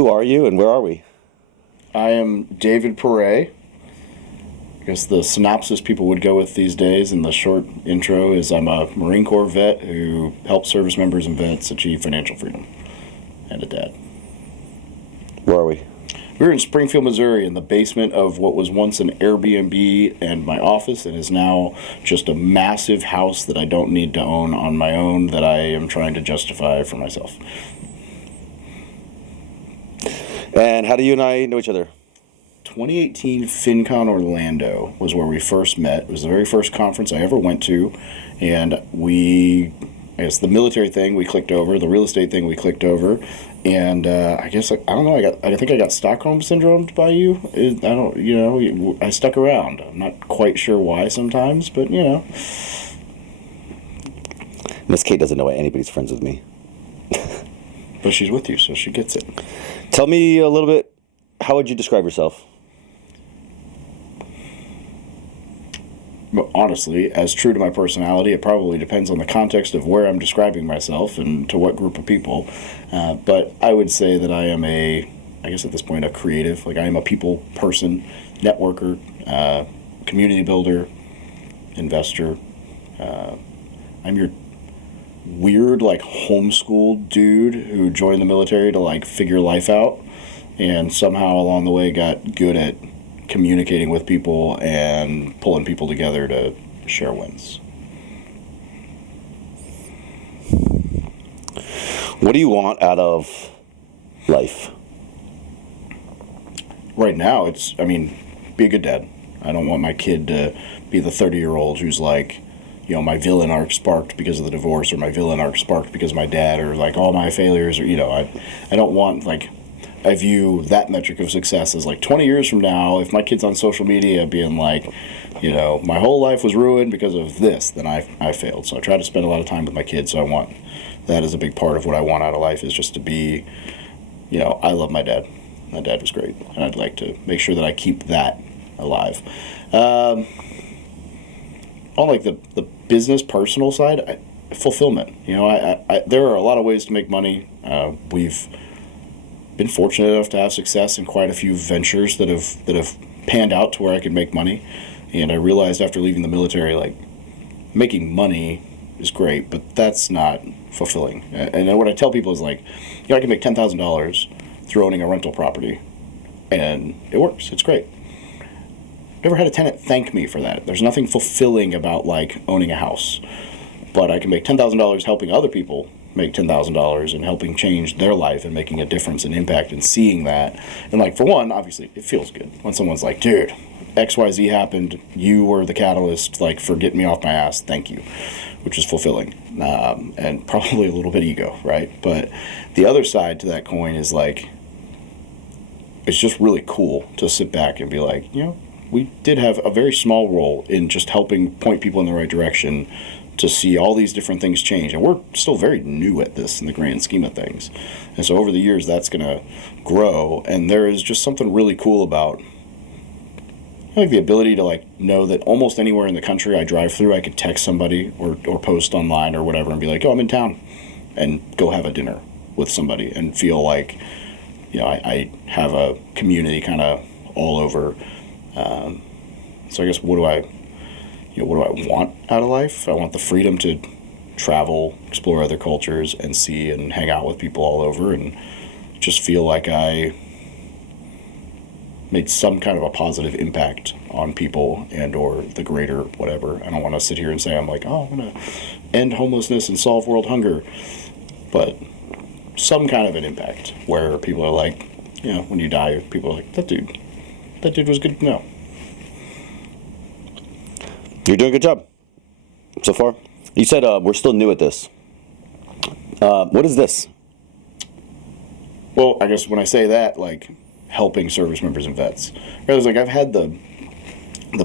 Who are you and where are we? I am David Pere. I guess the synopsis people would go with these days in the short intro is I'm a Marine Corps vet who helps service members and vets achieve financial freedom. And a dad. Where are we? We're in Springfield, Missouri, in the basement of what was once an Airbnb and my office, and is now just a massive house that I don't need to own on my own that I am trying to justify for myself. And how do you and I know each other? 2018 FinCon Orlando was where we first met. It was the very first conference I ever went to, and I guess the military thing we clicked over, the real estate thing we clicked over, and I don't know, I think I got Stockholm syndromed by you. I stuck around. I'm not quite sure why sometimes, but Miss Kate doesn't know why anybody's friends with me. But she's with you, so she gets it. Tell me a little bit, how would you describe yourself? But honestly, as true to my personality, it probably depends on the context of where I'm describing myself and to what group of people. But I would say that I am I guess at this point, a creative. Like, I am a people person, networker, community builder, investor. I'm your weird, homeschooled dude who joined the military to, figure life out and somehow along the way got good at communicating with people and pulling people together to share wins. What do you want out of life? Right now, be a good dad. I don't want my kid to be the 30-year-old who's my villain arc sparked because of the divorce, or my villain arc sparked because of my dad, or all my failures, or I don't want I view that metric of success as 20 years from now, if my kid's on social media being my whole life was ruined because of this, then I failed. So I try to spend a lot of time with my kids. So I want that as a big part of what I want out of life, is just to be, I love my dad. My dad was great, and I'd like to make sure that I keep that alive. On the business personal side, fulfillment. There are a lot of ways to make money. We've been fortunate enough to have success in quite a few ventures that have panned out to where I could make money. And I realized after leaving the military, making money is great, but that's not fulfilling. And what I tell people is I can make $10,000 through owning a rental property, and it works. It's great. Never had a tenant thank me for that. There's nothing fulfilling about owning a house, but I can make $10,000 helping other people make $10,000 and helping change their life and making a difference and impact and seeing that. And for one, obviously it feels good when someone's dude, XYZ happened, you were the catalyst for getting me off my ass, thank you, which is fulfilling. And probably a little bit ego, right? But the other side to that coin is it's just really cool to sit back and be we did have a very small role in just helping point people in the right direction to see all these different things change. And we're still very new at this in the grand scheme of things. And so over the years, that's going to grow. And there is just something really cool about the ability to know that almost anywhere in the country I drive through, I could text somebody or post online or whatever and be oh, I'm in town, and go have a dinner with somebody and feel I have a community kind of all over. So I guess what do I want out of life? I want the freedom to travel, explore other cultures, and see and hang out with people all over, and just feel like I made some kind of a positive impact on people and or the greater whatever. I don't want to sit here and say I'm I'm going to end homelessness and solve world hunger, but some kind of an impact where people are when you die, people are that dude was good to know. You're doing a good job so far. You said we're still new at this. What is this? Well, I guess when I say that, helping service members and vets. Because I've had the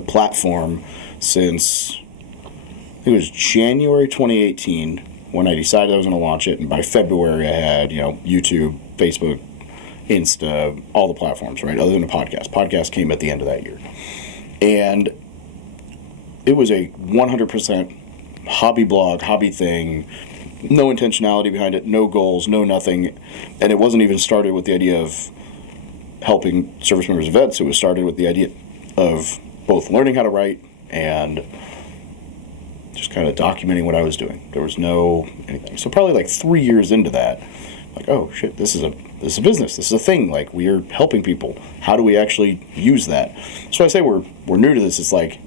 platform since it was January 2018 when I decided I was going to launch it, and by February I had YouTube, Facebook, Insta, all the platforms, right? Other than a podcast. Podcast came at the end of that year, and it was a 100% hobby blog, hobby thing, no intentionality behind it, no goals, no nothing. And it wasn't even started with the idea of helping service members and vets. It was started with the idea of both learning how to write and just kind of documenting what I was doing. There was no anything. So probably like 3 years into that, like, oh shit, this is a business. This is a thing. Like, we are helping people. How do we actually use that? So I say we're new to this. It's like,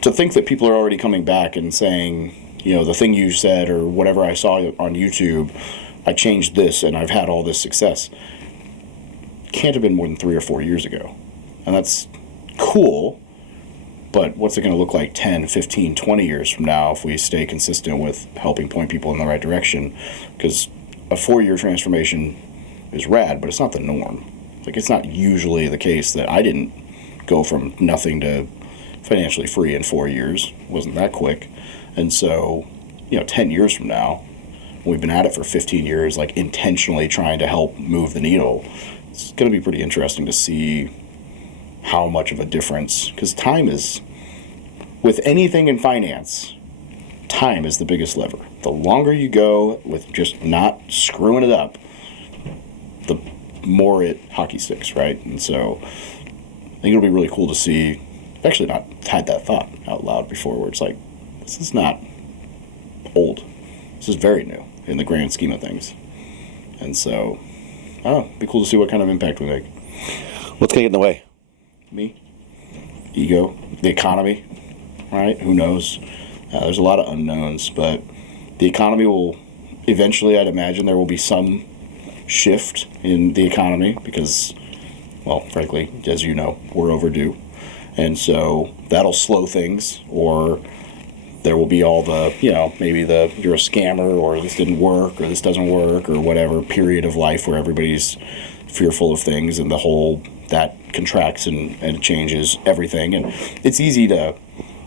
to think that people are already coming back and saying, you know, the thing you said or whatever I saw on YouTube, I changed this and I've had all this success. Can't have been more than 3 or 4 years ago. And that's cool, but what's it going to look like 10, 15, 20 years from now if we stay consistent with helping point people in the right direction? Because a 4-year transformation is rad, but it's not the norm. Like, it's not usually the case that I didn't go from nothing to financially free in 4 years. It wasn't that quick. And so, you know, 10 years from now, we've been at it for 15 years, like intentionally trying to help move the needle. It's going to be pretty interesting to see how much of a difference, because time is, with anything in finance, time is the biggest lever. The longer you go with just not screwing it up, the more it hockey sticks, right? And so I think it'll be really cool to see. I've actually not had that thought out loud before, where it's like, this is not old. This is very new in the grand scheme of things. And so, I don't know, it'd be cool to see what kind of impact we make. What's going to get in the way? Me, ego, the economy, right? Who knows? There's a lot of unknowns, but the economy will eventually, I'd imagine, there will be some shift in the economy because, well, frankly, as you know, we're overdue. And so that'll slow things, or there will be all the, you know, maybe you're a scammer, or this didn't work, or this doesn't work, or whatever period of life where everybody's fearful of things, and the whole, that contracts and changes everything. And it's easy to,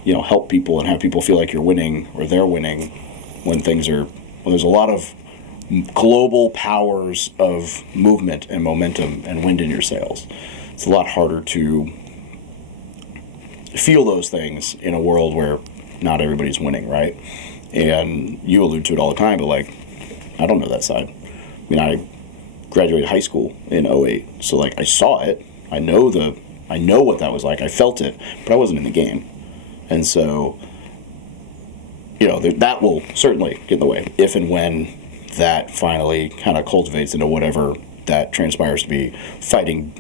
you know, help people and have people feel like you're winning or they're winning when there's a lot of global powers of movement and momentum and wind in your sails. It's a lot harder to feel those things in a world where not everybody's winning, right? And you allude to it all the time, but like, I don't know that side. I mean, I graduated high school in '08, so like I saw it. I know what that was like. I felt it, but I wasn't in the game. And so, you know, that will certainly get in the way if and when that finally kind of cultivates into whatever that transpires to be. Fighting,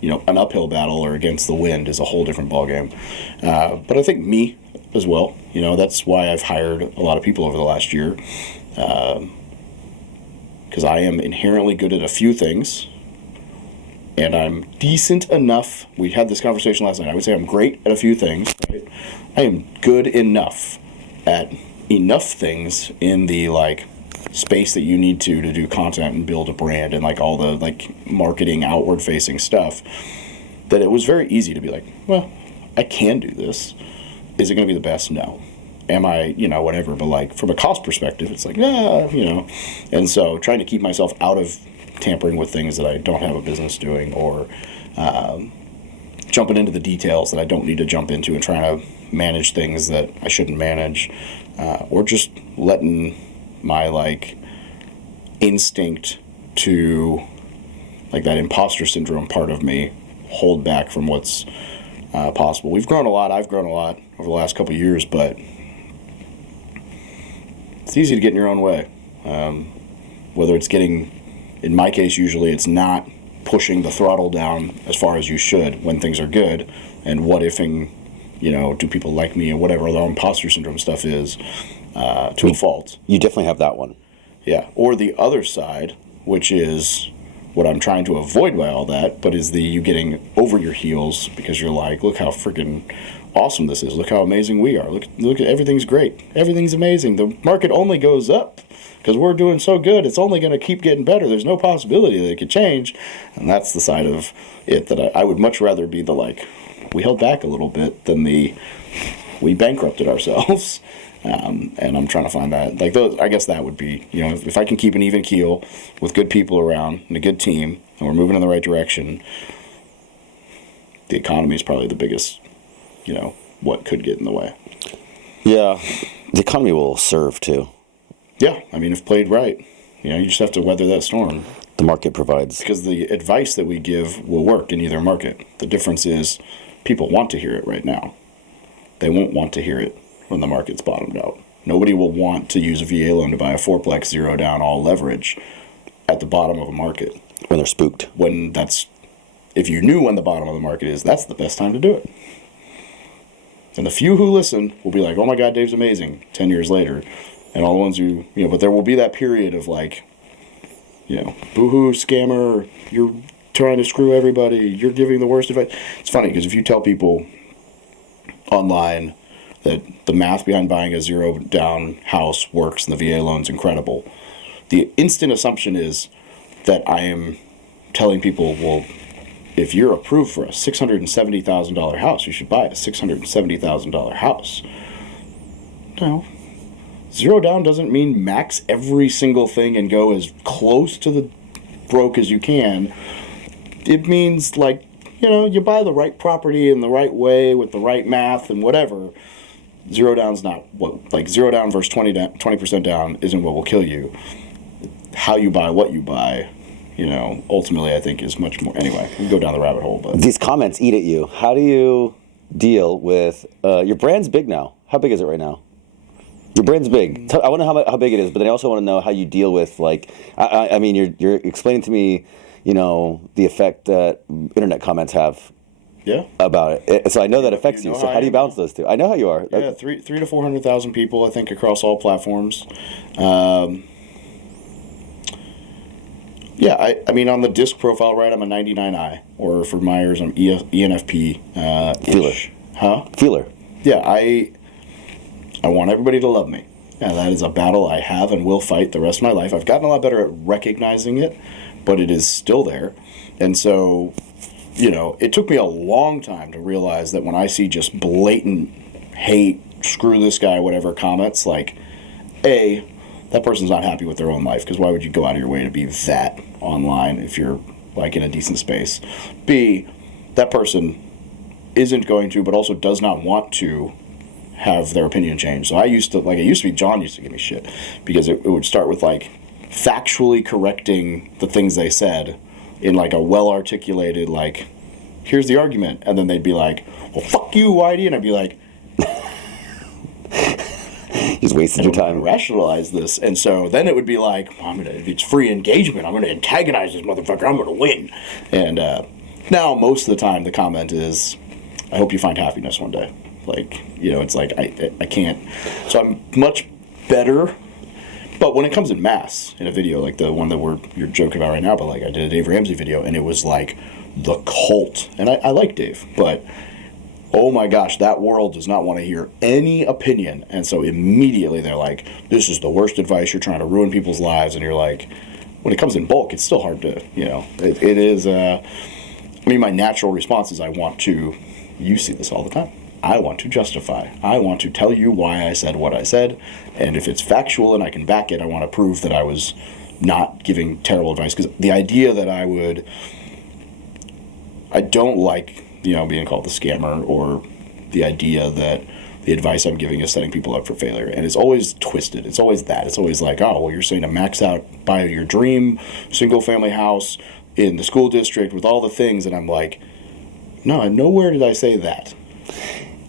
you know, an uphill battle or against the wind is a whole different ballgame. But I think me as well, you know, that's why I've hired a lot of people over the last year, because I am inherently good at a few things, and I'm decent enough. We had this conversation last night. I would say I'm great at a few things, right? I am good enough at enough things in the, like, space that you need to do content and build a brand and, like, all the, like, marketing, outward-facing stuff, that it was very easy to be like, well, I can do this. Is it going to be the best? No. Am I, you know, whatever. But, like, from a cost perspective, it's like, yeah, you know. And so trying to keep myself out of tampering with things that I don't have a business doing, or jumping into the details that I don't need to jump into, and trying to manage things that I shouldn't manage, or just letting my, like, instinct to, like, that imposter syndrome part of me hold back from what's possible. We've grown a lot. I've grown a lot over the last couple of years, but it's easy to get in your own way. Whether it's getting, in my case, usually it's not pushing the throttle down as far as you should when things are good, and what ifing, you know, do people like me, and whatever the imposter syndrome stuff is, to a fault. You definitely have that one. Yeah. Or the other side, which is what I'm trying to avoid by all that, but is you getting over your heels because you're like, look how freaking awesome this is. Look how amazing we are. Look at everything's great. Everything's amazing. The market only goes up because we're doing so good. It's only going to keep getting better. There's no possibility that it could change. And that's the side of it that I would much rather be the, like, we held back a little bit than the we bankrupted ourselves. And I'm trying to find that. Like, those, I guess that would be, you know, if I can keep an even keel with good people around and a good team, and we're moving in the right direction, the economy is probably the biggest, you know, what could get in the way. Yeah, the economy will serve too. Yeah, I mean, if played right, you just have to weather that storm. The market provides. Because the advice that we give will work in either market. The difference is people want to hear it right now. They won't want to hear it when the market's bottomed out. Nobody will want to use a VA loan to buy a fourplex 0 down all leverage at the bottom of a market. When they're spooked. If you knew when the bottom of the market is, that's the best time to do it. And the few who listen will be like, oh my God, Dave's amazing, 10 years later. And all the ones who, but there will be that period of like, boo-hoo, scammer, you're trying to screw everybody, you're giving the worst advice. It's funny because if you tell people online that the math behind buying a 0 down house works and the VA loan's incredible, the instant assumption is that I am telling people, well, if you're approved for a $670,000 house, you should buy a $670,000 house. No. 0 down doesn't mean max every single thing and go as close to the broke as you can. It means you buy the right property in the right way with the right math and whatever. 0 down's not 0 down versus 20% down isn't what will kill you. How you buy what you buy, ultimately I think is much more. Anyway, we can go down the rabbit hole. But these comments eat at you. How do you deal with your brand's big now? How big is it right now? Your brand's big. I want to know how big it is, but then I also want to know how you deal with I mean, you're explaining to me, the effect that internet comments have. Yeah. About it. So I know that affects you. So how do you balance those two? I know how you are. Yeah, 300 to 400,000 people, I think, across all platforms. Yeah, I mean, on the disc profile, right, I'm a 99i, or for Myers, I'm ENFP. Feeler. Huh? Feeler. Yeah, I want everybody to love me. And that is a battle I have and will fight the rest of my life. I've gotten a lot better at recognizing it, but it is still there. And so, it took me a long time to realize that when I see just blatant hate, screw this guy, whatever comments, that person's not happy with their own life, because why would you go out of your way to be that online if you're in a decent space? B, that person isn't going to, but also does not want to have their opinion changed. So John used to give me shit because it would start with factually correcting the things they said in a well-articulated here's the argument, and then they'd be like, well, fuck you, Whitey, and I'd be like, just wasted your time. Rationalize this. And so then it would be if it's free engagement, I'm going to antagonize this motherfucker, I'm going to win. And now most of the time the comment is, I hope you find happiness one day. It's I can't. So I'm much better. But when it comes in mass, in a video like the one that you're joking about right now, but I did a Dave Ramsey video, and it was the cult. And I like Dave, but oh my gosh, that world does not want to hear any opinion. And so immediately they're like, this is the worst advice, you're trying to ruin people's lives. And you're like, when it comes in bulk, it's still hard to, it is, my natural response is you see this all the time. I want to justify. I want to tell you why I said what I said. And if it's factual and I can back it, I want to prove that I was not giving terrible advice. Because the idea that I don't like, being called the scammer, or the idea that the advice I'm giving is setting people up for failure. And it's always twisted. It's always that. It's always you're saying to max out, buy your dream single family house in the school district with all the things. And I'm like, no, nowhere did I say that.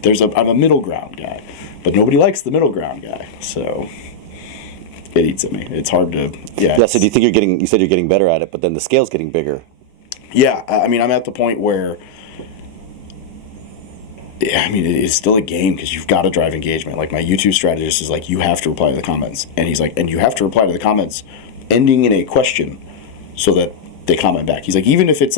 I'm a middle ground guy, but nobody likes the middle ground guy. So it eats at me. It's hard to, Yeah, so do you think you said you're getting better at it, but then the scale's getting bigger. Yeah, I'm at the point where, it is still a game because you've got to drive engagement. My YouTube strategist is you have to reply to the comments. And he's and you have to reply to the comments ending in a question so that they comment back. He's even if it's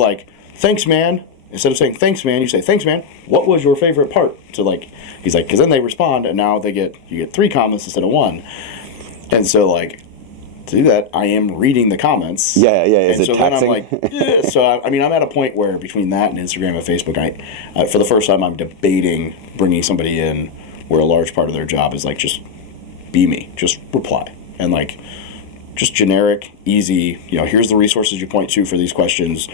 thanks, man, instead of saying thanks, man, you say thanks, man, what was your favorite part? To he's because then they respond, and now you get 3 comments instead of 1. And so to do that, I am reading the comments. Yeah. Is and it so taxing? Then I'm yeah. So I'm at a point where between that and Instagram and Facebook, for the first time I'm debating bringing somebody in where a large part of their job is just be me, just reply, and just generic, easy. Here's the resources you point to for these questions.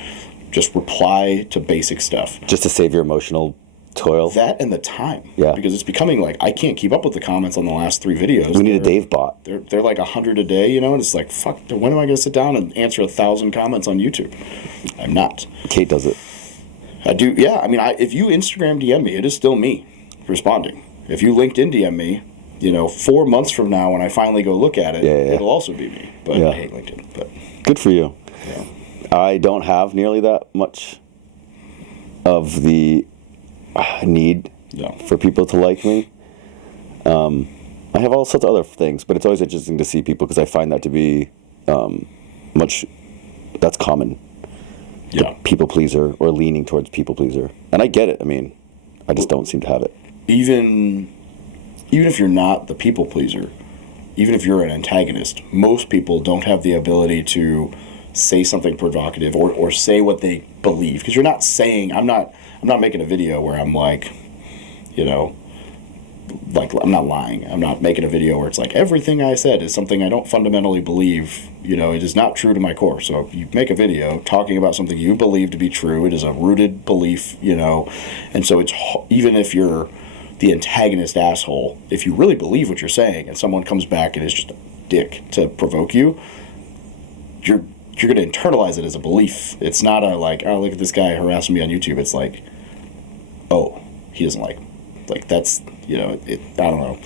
Just reply to basic stuff. Just to save your emotional toil. That and the time. Yeah. Because it's becoming like, I can't keep up with the comments on the last 3 videos. We need a Dave bot. They're like 100 a day, and it's like, fuck, when am I going to sit down and answer 1,000 comments on YouTube? I'm not. Kate does it. I do, yeah. I mean, if you Instagram DM me, it is still me responding. If you LinkedIn DM me, 4 months from now when I finally go look at it, it'll also be me. But I hate LinkedIn. But good for you. Yeah. I don't have nearly that much of the need for people to like me. I have all sorts of other things, but it's always interesting to see people because I find that to be that's common. Yeah. People pleaser or leaning towards people pleaser. And I get it. I mean, I just don't seem to have it. Even if you're not the people pleaser, even if you're an antagonist, most people don't have the ability to say something provocative or say what they believe. Because you're not saying, I'm not making a video where I'm like, I'm not lying. I'm not making a video where it's like, everything I said is something I don't fundamentally believe. It is not true to my core. So if you make a video talking about something you believe to be true, it is a rooted belief, and so it's, even if you're the antagonist asshole, if you really believe what you're saying and someone comes back and is just a dick to provoke you, you're going to internalize it as a belief. It's not a like, oh, look at this guy harassing me on YouTube. It's like, oh, he doesn't like that's, I don't know.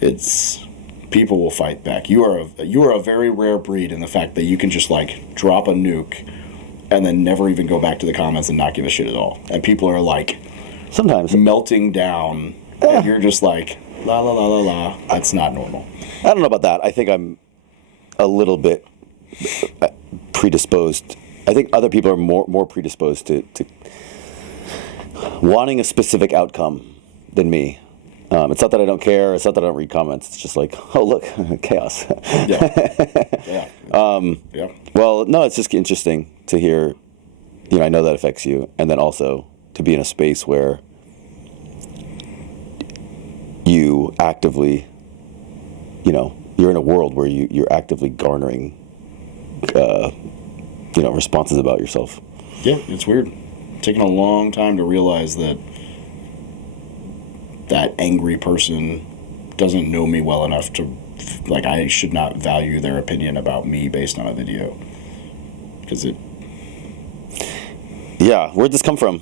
It's, people will fight back. You are a very rare breed in the fact that you can just like drop a nuke and then never even go back to the comments and not give a shit at all. And people are like sometimes melting down and you're just like, la la la la la. That's not normal. I don't know about that. I think I'm a little bit predisposed. I think other people are more predisposed to wanting a specific outcome than me. It's not that I don't care. It's not that I don't read comments. It's just like, oh, look, chaos. Yeah. Yeah. Well, no, it's just interesting to hear, I know that affects you. And then also to be in a space where you actively, you're in a world where you're actively garnering, responses about yourself. Yeah, it's weird. It's taken a long time to realize that angry person doesn't know me well enough to, like, I should not value their opinion about me based on a video. Because it... Yeah, where'd this come from?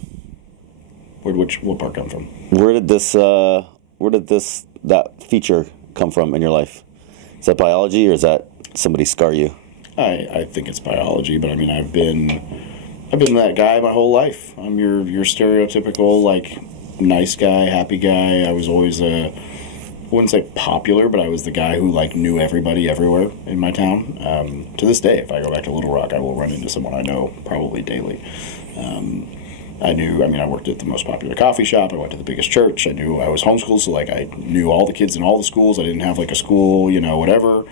What part come from? Where did that feature come from in your life? Is that biology or is that somebody scar you? I think it's biology, but I mean, I've been that guy my whole life. I'm your stereotypical, like, nice guy, happy guy. I was always I wouldn't say popular, but I was the guy who like knew everybody everywhere in my town. To this day, if I go back to Little Rock, I will run into someone I know probably daily. I worked at the most popular coffee shop. I went to the biggest church. I was homeschooled, so like I knew all the kids in all the schools. I didn't have like a school, whatever.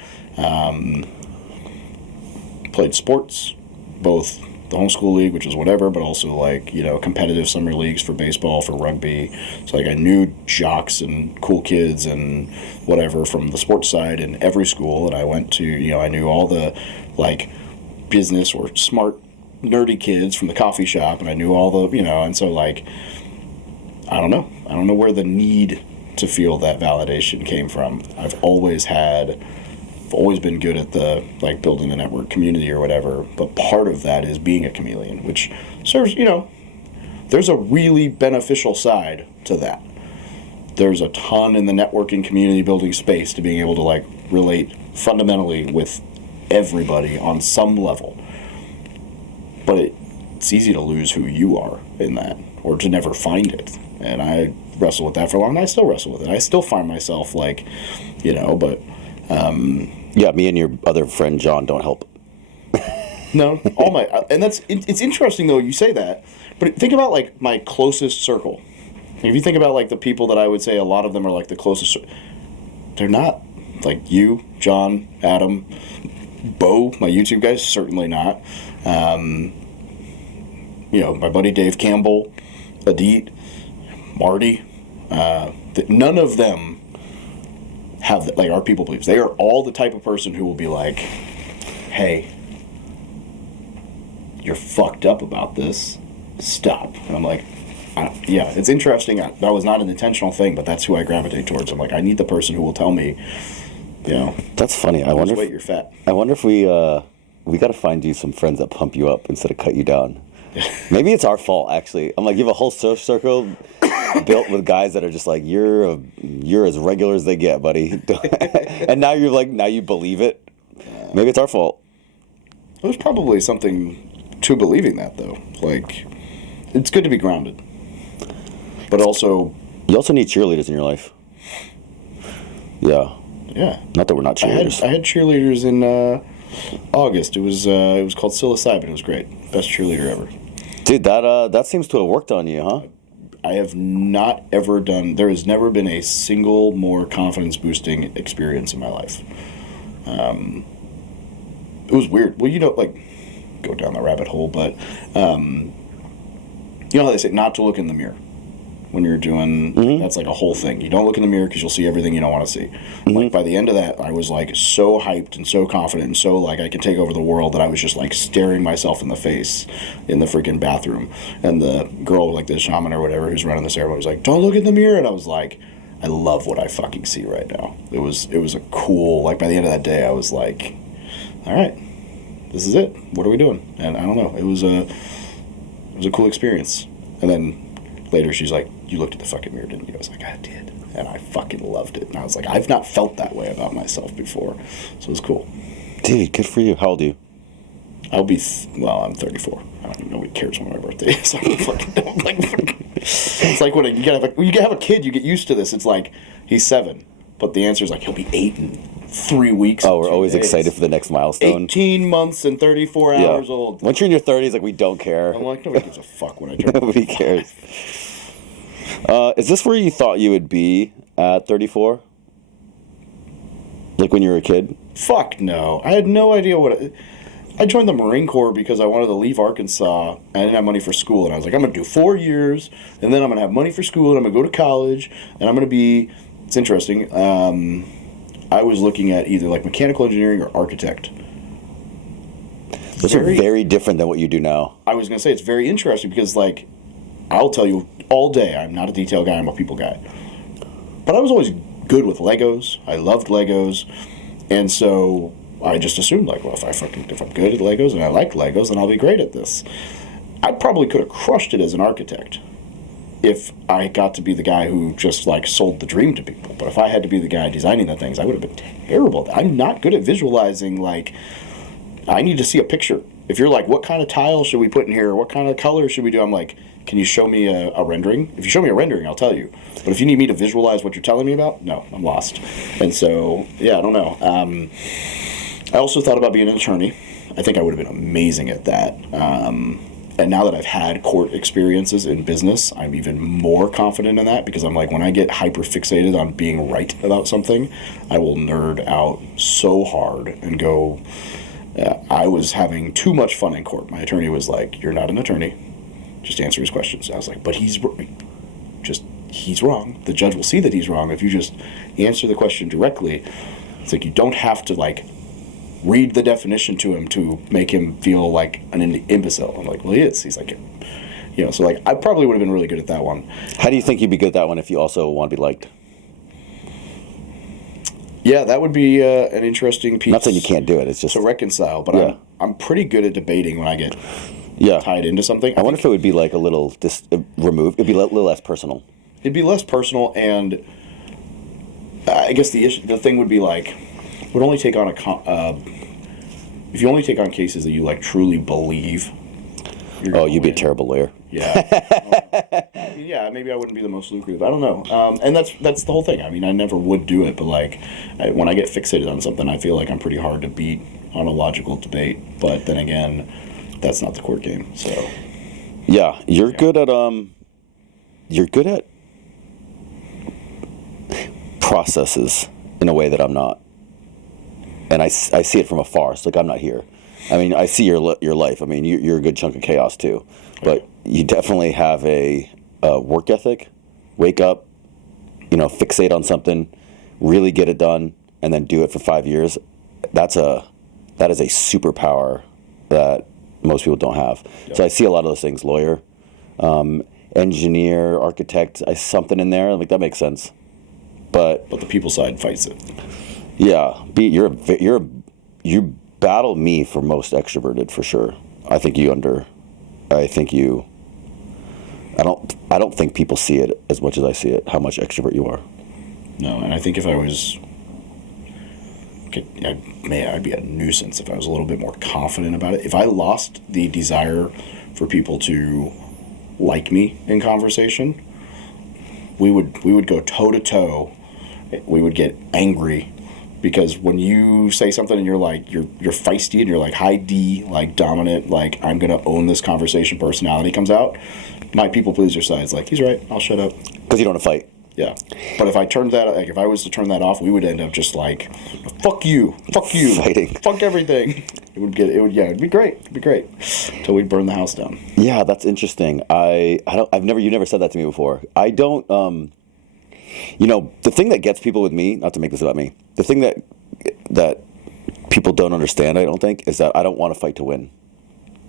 Played sports, both the homeschool league, which was whatever, but also like, competitive summer leagues for baseball, for rugby. So like I knew jocks and cool kids and whatever from the sports side in every school. And I went to, I knew all the like business or smart nerdy kids from the coffee shop, and I knew all the, and so like, I don't know where the need to feel that validation came from. I've always been good at the, like, building a network community or whatever, but part of that is being a chameleon, which serves, there's a really beneficial side to that. There's a ton in the networking community building space to being able to, like, relate fundamentally with everybody on some level. But it's easy to lose who you are in that, or to never find it. And I wrestle with that for a long time. I still wrestle with it. I still find myself, like, but... Yeah, me and your other friend John don't help. No, and it's interesting though you say that, but think about like my closest circle. If you think about like the people that I would say a lot of them are like the closest, they're not like you, John, Adam, Bo, my YouTube guys, certainly not. My buddy Dave Campbell, Adit, Marty, none of them have like our people beliefs. They are all the type of person who will be like, hey, you're fucked up about this, stop. And I'm like, yeah, it's interesting. That was not an intentional thing, but that's who I gravitate towards. I'm like, I need the person who will tell me, That's funny. I lose wonder weight, if you're fat. I wonder if we got to find you some friends that pump you up instead of cut you down. Maybe it's our fault, actually. I'm like, you have a whole surf circle built with guys that are just like, you're as regular as they get, buddy. And now you believe it. Maybe it's our fault. There's probably something to believing that, though. Like, it's good to be grounded, but also You also need cheerleaders in your life. Yeah. yeah. Not that we're not cheerleaders. I had cheerleaders in August. It was called psilocybin. It was great. Best cheerleader ever. Dude, that seems to have worked on you, huh? I have not ever done. There has never been a single more confidence boosting experience in my life. It was weird. Well, like, go down the rabbit hole, but you know how they say not to look in the mirror when you're doing. Mm-hmm. That's like a whole thing. You don't look in the mirror because you'll see everything you don't want to see. Mm-hmm. Like by the end of that, I was like so hyped and so confident and so like I could take over the world that I was just like staring myself in the face in the freaking bathroom. And the girl, like the shaman or whatever, who's running the ceremony, was like, "Don't look in the mirror," and I was like, I love what I fucking see right now. It was a cool. Like by the end of that day, I was like, all right, this is it. What are we doing? And I don't know. It was a cool experience. And then later she's like, "You looked at the fucking mirror, didn't you?" I was like, "I did." And I fucking loved it. And I was like, I've not felt that way about myself before. So it was cool. Dude, good for you. How old are you? I'll be, I'm 34. I don't even know nobody cares when my birthday is. So I fucking don't like. It's like when you have a kid, you get used to this. It's like, he's 7. But the answer is like, he'll be 8 in 3 weeks. Oh, we're always excited for the next milestone. 18 months and 34 hours old. Once you're in your 30s, like, we don't care. I'm like, nobody gives a fuck when I turn. Nobody cares. Is this where you thought you would be at 34? Like when you were a kid? Fuck no. I had no idea I joined the Marine Corps because I wanted to leave Arkansas. I didn't have money for school. And I was like, I'm going to do 4 years, and then I'm going to have money for school, and I'm going to go to college, and I'm going to be... It's interesting. I was looking at either like mechanical engineering or architect. Those are very different than what you do now. I was going to say it's very interesting because, like, I'll tell you all day, I'm not a detail guy, I'm a people guy. But I was always good with Legos. I loved Legos. And so I just assumed, like, well, if I'm good at Legos and I like Legos, then I'll be great at this. I probably could have crushed it as an architect if I got to be the guy who just, like, sold the dream to people. But if I had to be the guy designing the things, I would have been terrible. I'm not good at visualizing, like, I need to see a picture. If you're like, what kind of tile should we put in here? What kind of color should we do? I'm like, can you show me a rendering? If you show me a rendering, I'll tell you. But if you need me to visualize what you're telling me about, no, I'm lost. And so, yeah, I don't know. I also thought about being an attorney. I think I would have been amazing at that. And now that I've had court experiences in business, I'm even more confident in that because I'm like, when I get hyper fixated on being right about something, I will nerd out so hard and go... I was having too much fun in court. My attorney was like, "You're not an attorney. Just answer his questions." I was like, "But he's wrong. The judge will see that he's wrong if you just answer the question directly." It's like you don't have to like read the definition to him to make him feel like an imbecile. I'm like, "Well, he is." He's like, so like I probably would have been really good at that one. How do you think you'd be good at that one if you also want to be liked? Yeah, that would be an interesting piece. Not saying you can't do it. It's just to reconcile. But I'm pretty good at debating when I get tied into something. I wonder if it would be like a little removed. It'd be a little less personal. It'd be less personal, and I guess the thing would be like, would only take on if you only take on cases that you like truly believe. You'd be a terrible lawyer. Yeah. Yeah, maybe I wouldn't be the most lucrative. I don't know. And that's the whole thing. I mean, I never would do it, but like when I get fixated on something, I feel like I'm pretty hard to beat on a logical debate. But then again, that's not the court game. So yeah, you're good at processes in a way that I'm not, and I see it from afar. It's like I'm not here. I mean, I see your life. I mean, you're a good chunk of chaos too, but you definitely have a work ethic. Wake up, fixate on something, really get it done, and then do it for 5 years. That is a superpower that most people don't have. Yep. So I see a lot of those things. Lawyer, and engineer, architect, something in there. Like that makes sense. But the people side fights it. yeah, you battle me for most extroverted for sure. I think you. I don't think people see it as much as I see it. How much extrovert you are. No, and I think if I was, I'd be a nuisance if I was a little bit more confident about it. If I lost the desire for people to like me in conversation, we would go toe to toe. We would get angry because when you say something and you're like you're feisty and you're like high D, like dominant, like I'm gonna own this conversation personality comes out. My people pleaser side is like, he's right, I'll shut up. Because you don't want to fight. Yeah. But if I was to turn that off, we would end up just like, fuck you, fighting, fuck everything. It'd be great. It'd be great. Until we burn the house down. Yeah, that's interesting. You never said that to me before. I don't, the thing that gets people with me, not to make this about me, the thing that people don't understand, I don't think, is that I don't want to fight to win.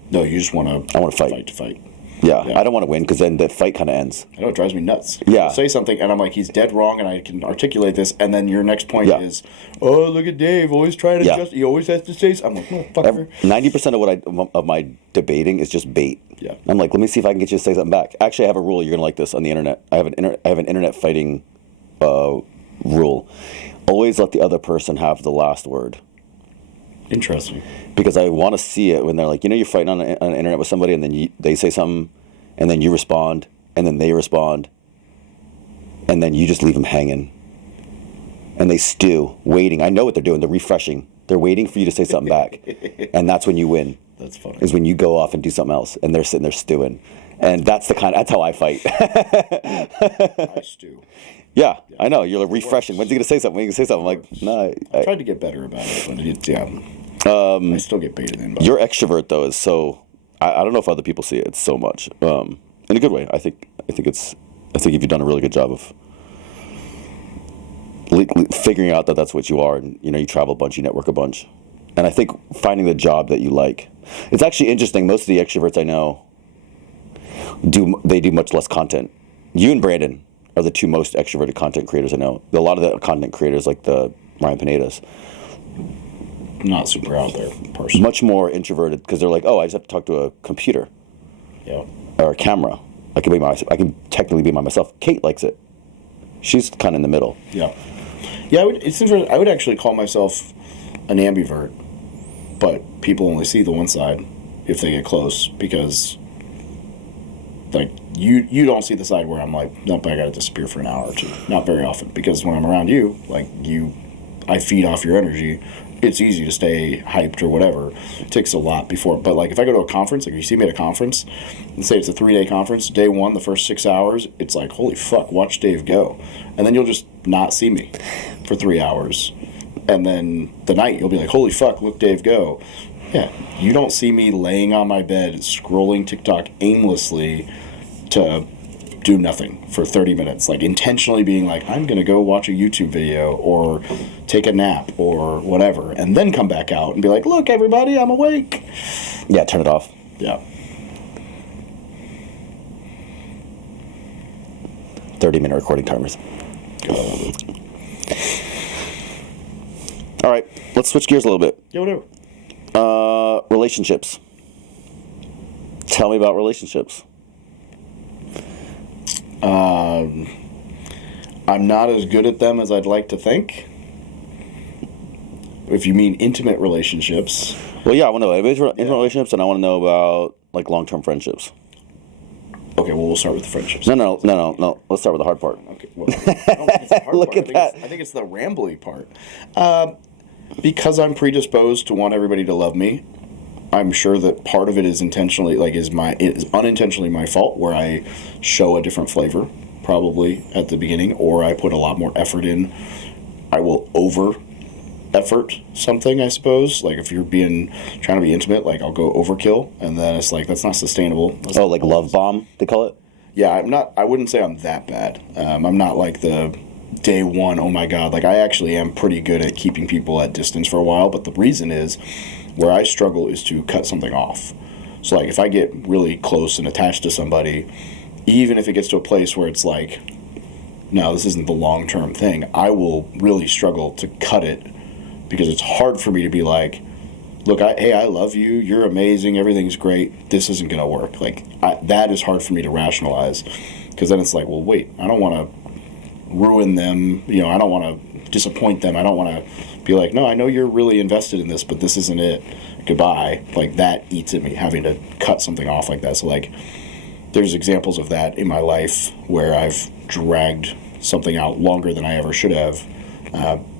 No, you just want to. I want to fight to fight. Yeah, I don't want to win because then the fight kind of ends. I know, it drives me nuts. Yeah. I'll say something and I'm like, he's dead wrong and I can articulate this, and then your next point is, oh, look at Dave, always trying to he always has to say something. I'm like, motherfucker. 90% of my debating is just bait. Yeah. I'm like, let me see if I can get you to say something back. Actually, I have a rule. You're going to like this on the internet. I have an internet fighting rule. Always let the other person have the last word. Interesting. Because I want to see it when they're like, you're fighting on the internet with somebody and then they say something and then you respond and then they respond and then you just leave them hanging. And they stew, waiting. I know what they're doing. They're refreshing. They're waiting for you to say something back. And that's when you win. That's funny. Is when you go off and do something else and they're sitting there stewing. And that's how I fight. I stew. Yeah, I know. You're like refreshing. When's he going to say something? When are you going to say something? I'm like, no. I tried to get better about it, but I still get baited in. Your extrovert, though, is so... I don't know if other people see it. It's so much. In a good way. I think you've done a really good job of figuring out that that's what you are. And, you travel a bunch, you network a bunch. And I think finding the job that you like. It's actually interesting. Most of the extroverts I know do much less content. You and Brandon are the two most extroverted content creators I know. A lot of the content creators, like the Ryan Pinedas, not super out there personally. Much more introverted because they're like, oh, I just have to talk to a computer, or a camera. I can technically be myself. Kate likes it. She's kind of in the middle. Yeah. It's interesting. I would actually call myself an ambivert, but people only see the one side if they get close because. Like, you don't see the side where I'm like, nope, I gotta disappear for an hour or two. Not very often, because when I'm around you, I feed off your energy. It's easy to stay hyped or whatever. It takes a lot before. But, if I go to a conference, if you see me at a conference, and say it's a 3-day conference, day one, the first 6 hours, it's like, holy fuck, watch Dave go. And then you'll just not see me for 3 hours. And then the night, you'll be like, holy fuck, look Dave go. Yeah, you don't see me laying on my bed scrolling TikTok aimlessly to do nothing for 30 minutes, intentionally being like, I'm going to go watch a YouTube video or take a nap or whatever, and then come back out and be like, look, everybody, I'm awake. Yeah, turn it off. Yeah. 30-minute recording timers. All right, let's switch gears a little bit. Yeah, whatever. Relationships. Tell me about relationships. I'm not as good at them as I'd like to think. If you mean intimate relationships. Well, yeah, I want to know intimate relationships, and I want to know about long-term friendships. Okay, well, we'll start with the friendships. No. Let's start with the hard part. Okay, well, I don't think it's the hard Look part. at that. I think it's the rambly part. Because I'm predisposed to want everybody to love me, I'm sure that part of it is intentionally, is unintentionally my fault, where I show a different flavor, probably at the beginning, or I put a lot more effort in. I will over-effort something, I suppose. If you're trying to be intimate, I'll go overkill, and then it's that's not sustainable. That's like love bomb, they call it? Yeah, I wouldn't say I'm that bad. I'm not like the day one, oh my god. I actually am pretty good at keeping people at distance for a while, but the reason is, where I struggle is to cut something off. So if I get really close and attached to somebody, even if it gets to a place where it's like, no, this isn't the long-term thing, I will really struggle to cut it, because it's hard for me to be like, look, hey, I love you, you're amazing, everything's great, this isn't going to work. Like, that is hard for me to rationalize, because then it's like, well, wait, I don't want to ruin them, I don't want to disappoint them, I don't want to be like, no, I know you're really invested in this, but this isn't it, goodbye. Like, that eats at me, having to cut something off like that. So, like, there's examples of that in my life where I've dragged something out longer than I ever should have,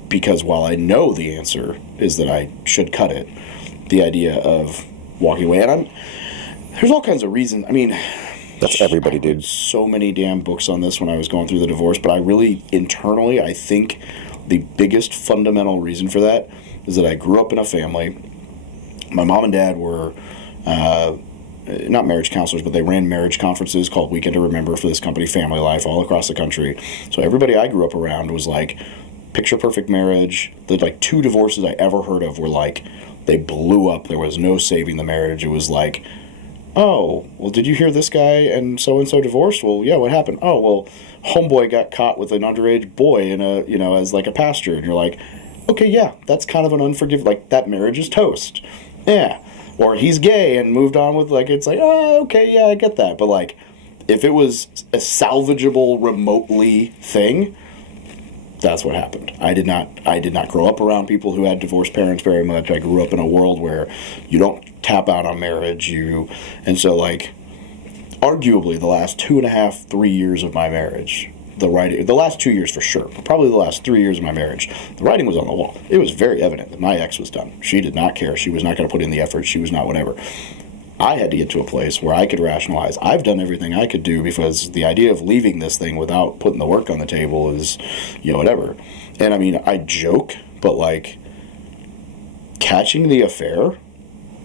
because while I know the answer is that I should cut it, the idea of walking away, and there's all kinds of reasons. I mean, that's everybody, dude. So many damn books on this when I was going through the divorce, but I really, internally, I think the biggest fundamental reason for that is that I grew up in a family. My mom and dad were not marriage counselors, but they ran marriage conferences called Weekend to Remember for this company, Family Life, all across the country. So everybody I grew up around was like picture perfect marriage. The like 2 divorces I ever heard of were like, they blew up. There was no saving the marriage. It was like, oh, well, did you hear this guy and so divorced? Well, yeah, what happened? Oh, well, homeboy got caught with an underage boy in a, as like a pastor. And you're like, okay, yeah, that's kind of an unforgiving, like, that marriage is toast. Yeah. Or he's gay and moved on with, like, it's like, oh, okay, yeah, I get that. But, like, if it was a salvageable remotely thing, that's what happened. I did not grow up around people who had divorced parents very much. I grew up in a world where you don't tap out on marriage. And so, like, arguably the last 2.5, 3 years of my marriage, the last 2 years for sure, but probably the last 3 years of my marriage, the writing was on the wall. It was very evident that my ex was done. She did not care. She was not going to put in the effort. She was not whatever. I had to get to a place where I could rationalize, I've done everything I could do, because the idea of leaving this thing without putting the work on the table is, whatever. And I mean, I joke, but like, catching the affair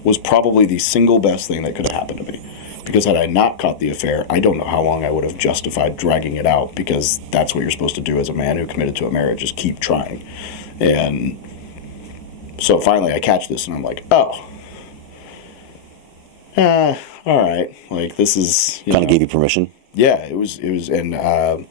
was probably the single best thing that could have happened to me. Because had I not caught the affair, I don't know how long I would have justified dragging it out, because that's what you're supposed to do as a man who committed to a marriage, is keep trying. And so finally I catch this and I'm like, oh, all right. Like, this is, kind of gave you permission. Yeah, it was, and so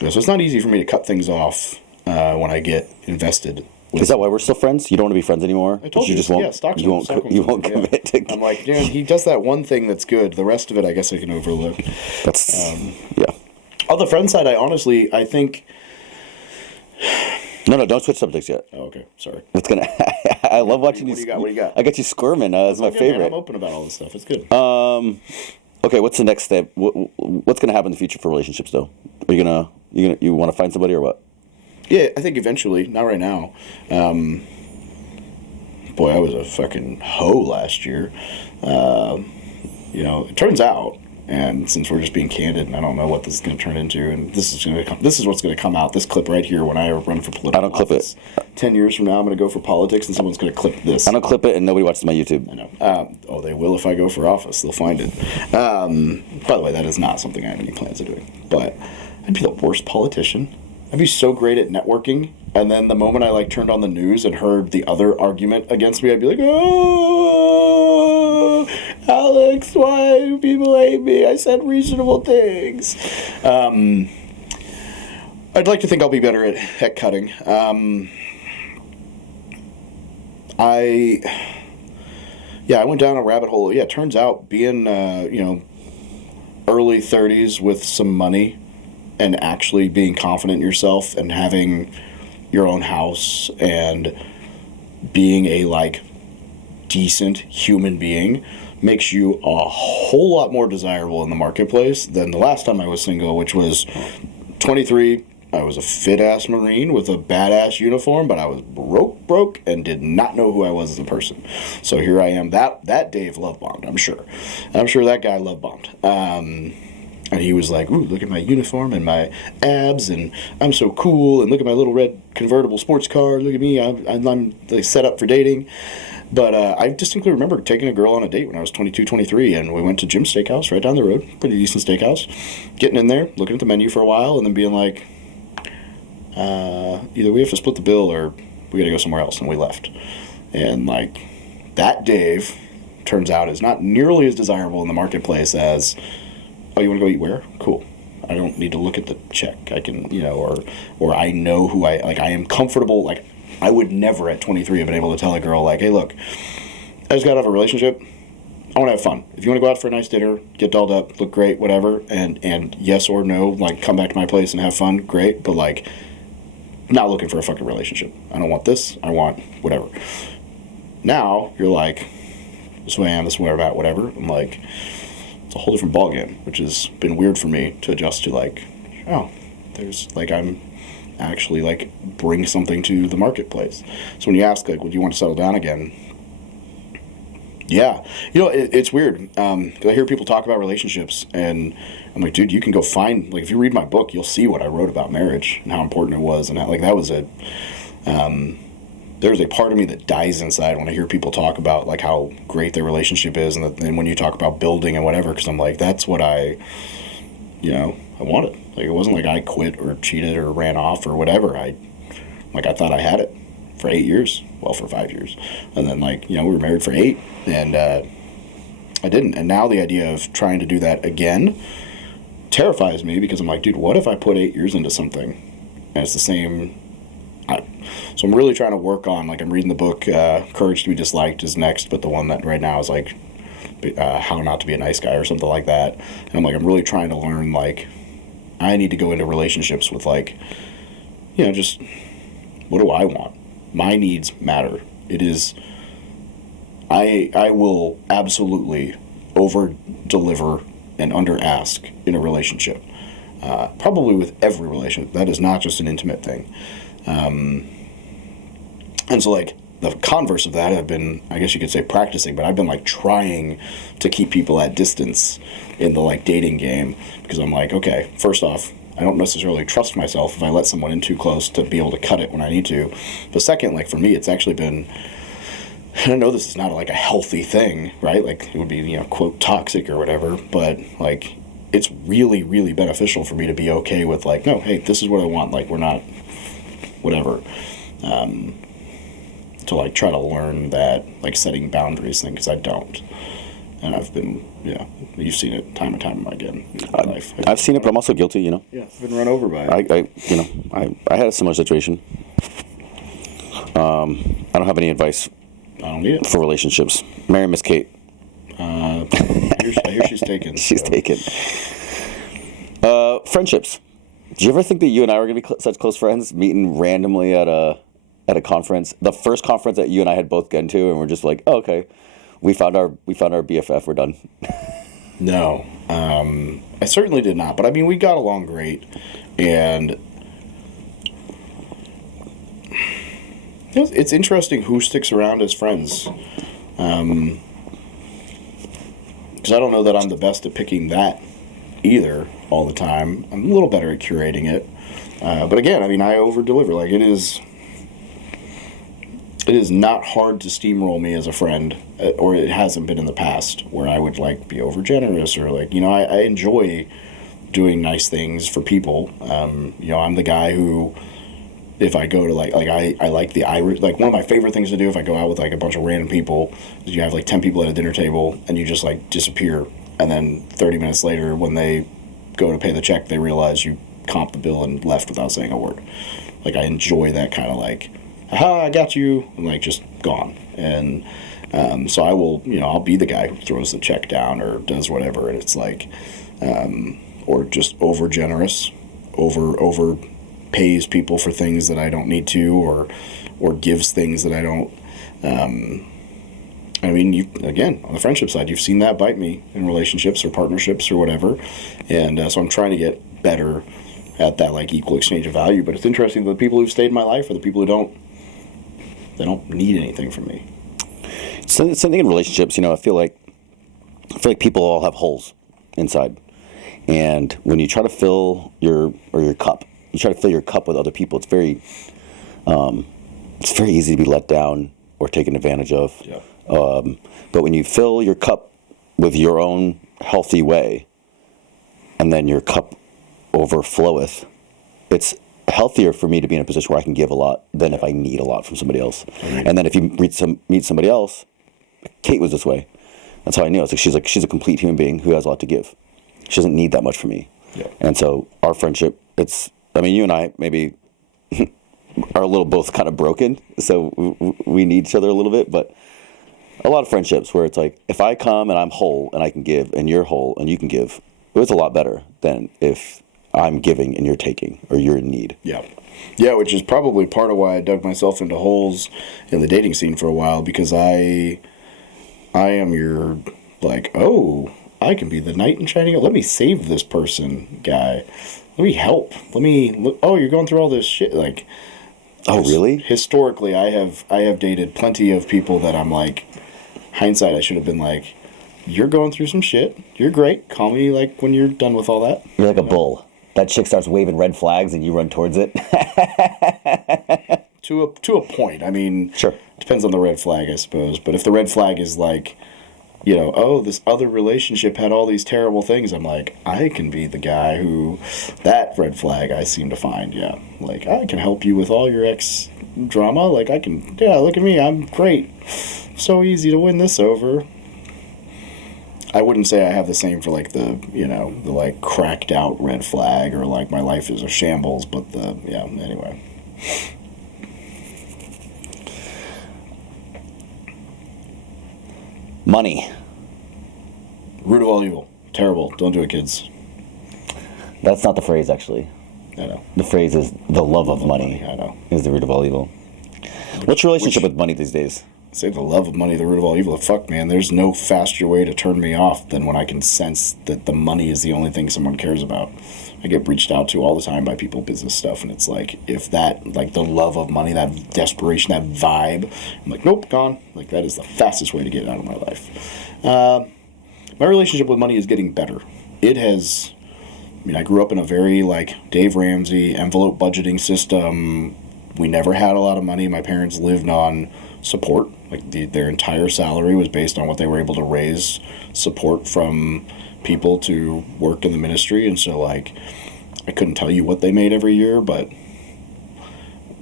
it's not easy for me to cut things off when I get invested. Is that why we're still friends? You don't want to be friends anymore? I told you, just won't. Yeah, Stockholm, you won't commit. Yeah. I'm like, dude, he does that one thing that's good. The rest of it, I guess I can overlook. That's yeah. On the friend side, I think. No, don't switch subjects yet. Oh, okay, sorry. It's gonna. I love watching you. What do you got? I got you squirming. It's my favorite. Man, I'm open about all this stuff. It's good. Okay, what's the next step? What's gonna happen in the future for relationships, though? Are you want to find somebody or what? Yeah, I think eventually. Not right now. Boy, I was a fucking hoe last year. It turns out, and since we're just being candid, and I don't know what this is going to turn into, and this is what's going to come out. This clip right here, when I run for political. I don't clip office. it. 10 years from now, I'm going to go for politics, and someone's going to clip this. I don't clip it, and nobody watches my YouTube. I know. They will if I go for office. They'll find it. By the way, that is not something I have any plans of doing. But I'd be the worst politician. I'd be so great at networking, and then the moment I turned on the news and heard the other argument against me, I'd be like, oh, Alex, why do people hate me? I said reasonable things. I'd like to think I'll be better at cutting. I went down a rabbit hole. Yeah, it turns out being, early 30s with some money and actually being confident in yourself and having your own house and being a decent human being makes you a whole lot more desirable in the marketplace than the last time I was single, which was 23. I was a fit-ass Marine with a badass uniform, but I was broke, and did not know who I was as a person. So here I am. That Dave love bombed, I'm sure. I'm sure that guy love bombed. And he was like, ooh, look at my uniform and my abs, and I'm so cool, and look at my little red convertible sports car. Look at me, I'm set up for dating. But I distinctly remember taking a girl on a date when I was 22, 23, and we went to Jim's Steakhouse right down the road, pretty decent steakhouse, getting in there, looking at the menu for a while, and then being like, either we have to split the bill or we got to go somewhere else, and we left. And that Dave turns out is not nearly as desirable in the marketplace as oh, you want to go eat where? Cool. I don't need to look at the check. I can, or I know who I am comfortable. Like, I would never at 23 have been able to tell a girl, like, hey, look, I just got out of a relationship. I want to have fun. If you want to go out for a nice dinner, get dolled up, look great, whatever, and yes or no, like, come back to my place and have fun, great, but, like, not looking for a fucking relationship. I don't want this. I want whatever. Now, you're like, this is who I am, this is where I'm at, whatever. I'm like, it's a whole different ballgame, which has been weird for me to adjust to, like, oh, there's, like, I'm actually, like, bring something to the marketplace. So when you ask, like, would you want to settle down again? Yeah. It's weird, because I hear people talk about relationships, and I'm like, dude, you can go find, like, if you read my book, you'll see what I wrote about marriage and how important it was, and how, like, that was there's a part of me that dies inside when I hear people talk about, like, how great their relationship is, and when you talk about building and whatever, because I'm like, that's what I wanted. Like, it wasn't like I quit or cheated or ran off or whatever. I thought I had it for 8 years. Well, for 5 years. And then, like, we were married for 8, and I didn't. And now the idea of trying to do that again terrifies me, because I'm like, dude, what if I put 8 years into something and it's the same? So I'm really trying to work on, like, I'm reading the book, Courage to be Disliked is next, but the one that right now is, like, How Not to Be a Nice Guy or something like that. And I'm like, I'm really trying to learn, like, I need to go into relationships with, like, just, what do I want? My needs matter. It is, I will absolutely over-deliver and under-ask in a relationship. Probably with every relationship. That is not just an intimate thing. And so, like, the converse of that, I've been, I guess you could say, practicing, but I've been, like, trying to keep people at distance in the, like, dating game, because I'm like, okay, first off, I don't necessarily trust myself if I let someone in too close to be able to cut it when I need to. But second, like, for me, it's actually been, I know this is not, like, a healthy thing, right? Like, it would be, quote, toxic or whatever, but, like, it's really, really beneficial for me to be okay with, like, no, hey, this is what I want. Like, we're not, whatever. To, like, try to learn that, like, setting boundaries thing, because I don't. And I've been, you've seen it time and time again in my life. I've seen it, but I'm also guilty, Yeah, I've been run over by it. I had a similar situation. I don't have any advice I don't need it. for relationships. Marry Miss Kate. I hear she's taken. She's taken. Friendships. Do you ever think that you and I were going to be such close friends, meeting randomly at a conference, the first conference that you and I had both gotten to, and we're just like, oh, okay, we found our BFF, we're done. No, I certainly did not. But I mean, we got along great, and it's interesting who sticks around as friends. Because I don't know that I'm the best at picking that either all the time. I'm a little better at curating it. But again, I mean, I over-deliver. Like, it is not hard to steamroll me as a friend, or it hasn't been in the past, where I would, like, be over-generous, or, like, I enjoy doing nice things for people. I'm the guy who, if I go to, like I like the Irish, like, one of my favorite things to do if I go out with, like, a bunch of random people, is you have, like, 10 people at a dinner table, and you just, like, disappear, and then 30 minutes later, when they go to pay the check, they realize you comped the bill and left without saying a word. Like, I enjoy that kind of, like, aha, I got you, and, like, just gone. And so I will, I'll be the guy who throws the check down or does whatever, and it's like, or just over generous, over pays people for things that I don't need to, or gives things that I don't. I mean, again, on the friendship side, you've seen that bite me in relationships or partnerships or whatever, and so I'm trying to get better at that, like, equal exchange of value. But it's interesting, the people who've stayed in my life are the people who they don't need anything from me. Same thing in relationships. I feel like people all have holes inside, and when you try to fill your cup, you try to fill your cup with other people. It's very easy to be let down or taken advantage of. Yeah. But when you fill your cup with your own healthy way, and then your cup overfloweth, it's healthier for me to be in a position where I can give a lot than if I need a lot from somebody else. Mm-hmm. And then if you meet somebody else, Kate was this way. That's how I knew. It's like she's a complete human being who has a lot to give. She doesn't need that much from me. Yeah. And so our friendship, you and I maybe are a little both kind of broken, so we need each other a little bit, but a lot of friendships where it's like, if I come and I'm whole and I can give, and you're whole and you can give, it's a lot better than if I'm giving and you're taking, or you're in need. Yeah. Yeah, which is probably part of why I dug myself into holes in the dating scene for a while, because I am your, like, oh, I can be the knight in shining. Let me save this person guy. Let me help. Let me look. Oh, you're going through all this shit. Like, oh, really? Historically, I have dated plenty of people that I'm like, hindsight, I should have been like, you're going through some shit. You're great. Call me like when you're done with all that. You're like a bull. That chick starts waving red flags and you run towards it. To a point. I mean, sure. Depends on the red flag, I suppose. But if the red flag is like, oh, this other relationship had all these terrible things, I'm like, I can be the guy who, that red flag I seem to find, yeah. Like, I can help you with all your ex drama. Like, I can, yeah, look at me, I'm great. So easy to win this over. I wouldn't say I have the same for like the like cracked out red flag or like my life is a shambles, but anyway. Money. Root of all evil. Terrible. Don't do it, kids. That's not the phrase, actually. I know. The phrase is the love of money. I know. Is the root of all evil. What's your relationship with money these days? Say the love of money, the root of all evil. Fuck, man. There's no faster way to turn me off than when I can sense that the money is the only thing someone cares about. I get reached out to all the time by people, business stuff, and it's like, if that, like the love of money, that desperation, that vibe, I'm like, nope, gone. Like, that is the fastest way to get it out of my life. My relationship with money is getting better. It has, I grew up in a very, like, Dave Ramsey envelope budgeting system. We never had a lot of money. My parents lived on support. Like, their entire salary was based on what they were able to raise support from people to work in the ministry. And so, like, I couldn't tell you what they made every year, but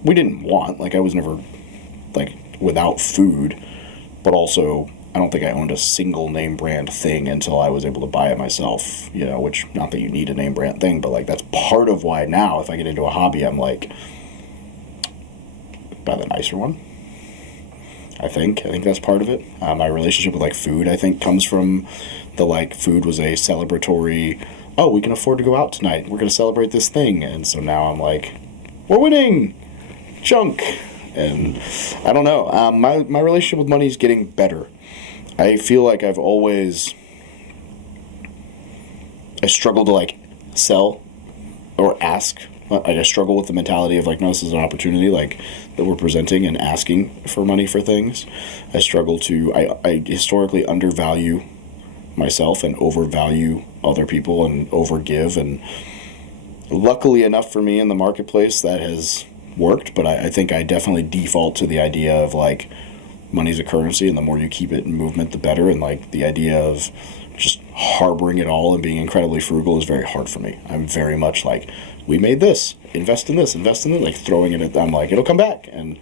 we didn't want, like, I was never, like, without food, but also I don't think I owned a single name brand thing until I was able to buy it myself, which, not that you need a name brand thing, but, like, that's part of why now if I get into a hobby, I'm like, buy the nicer one. I think that's part of it. My relationship with, like, food, I think, comes from the, like, food was a celebratory, oh, we can afford to go out tonight. We're going to celebrate this thing. And so now I'm like, we're winning! Chunk! And I don't know. My relationship with money is getting better. I feel like I struggle to, like, sell or ask. I struggle with the mentality of, like, no, this is an opportunity, like, that we're presenting and asking for money for things. I struggle to, I historically undervalue myself and overvalue other people and overgive. And luckily enough for me in the marketplace, that has worked. But I think I definitely default to the idea of, like, money's a currency, and the more you keep it in movement, the better. And, like, the idea of just harboring it all and being incredibly frugal is very hard for me. I'm very much like, we made this, invest in this, like, throwing it at, I'm like, it'll come back. And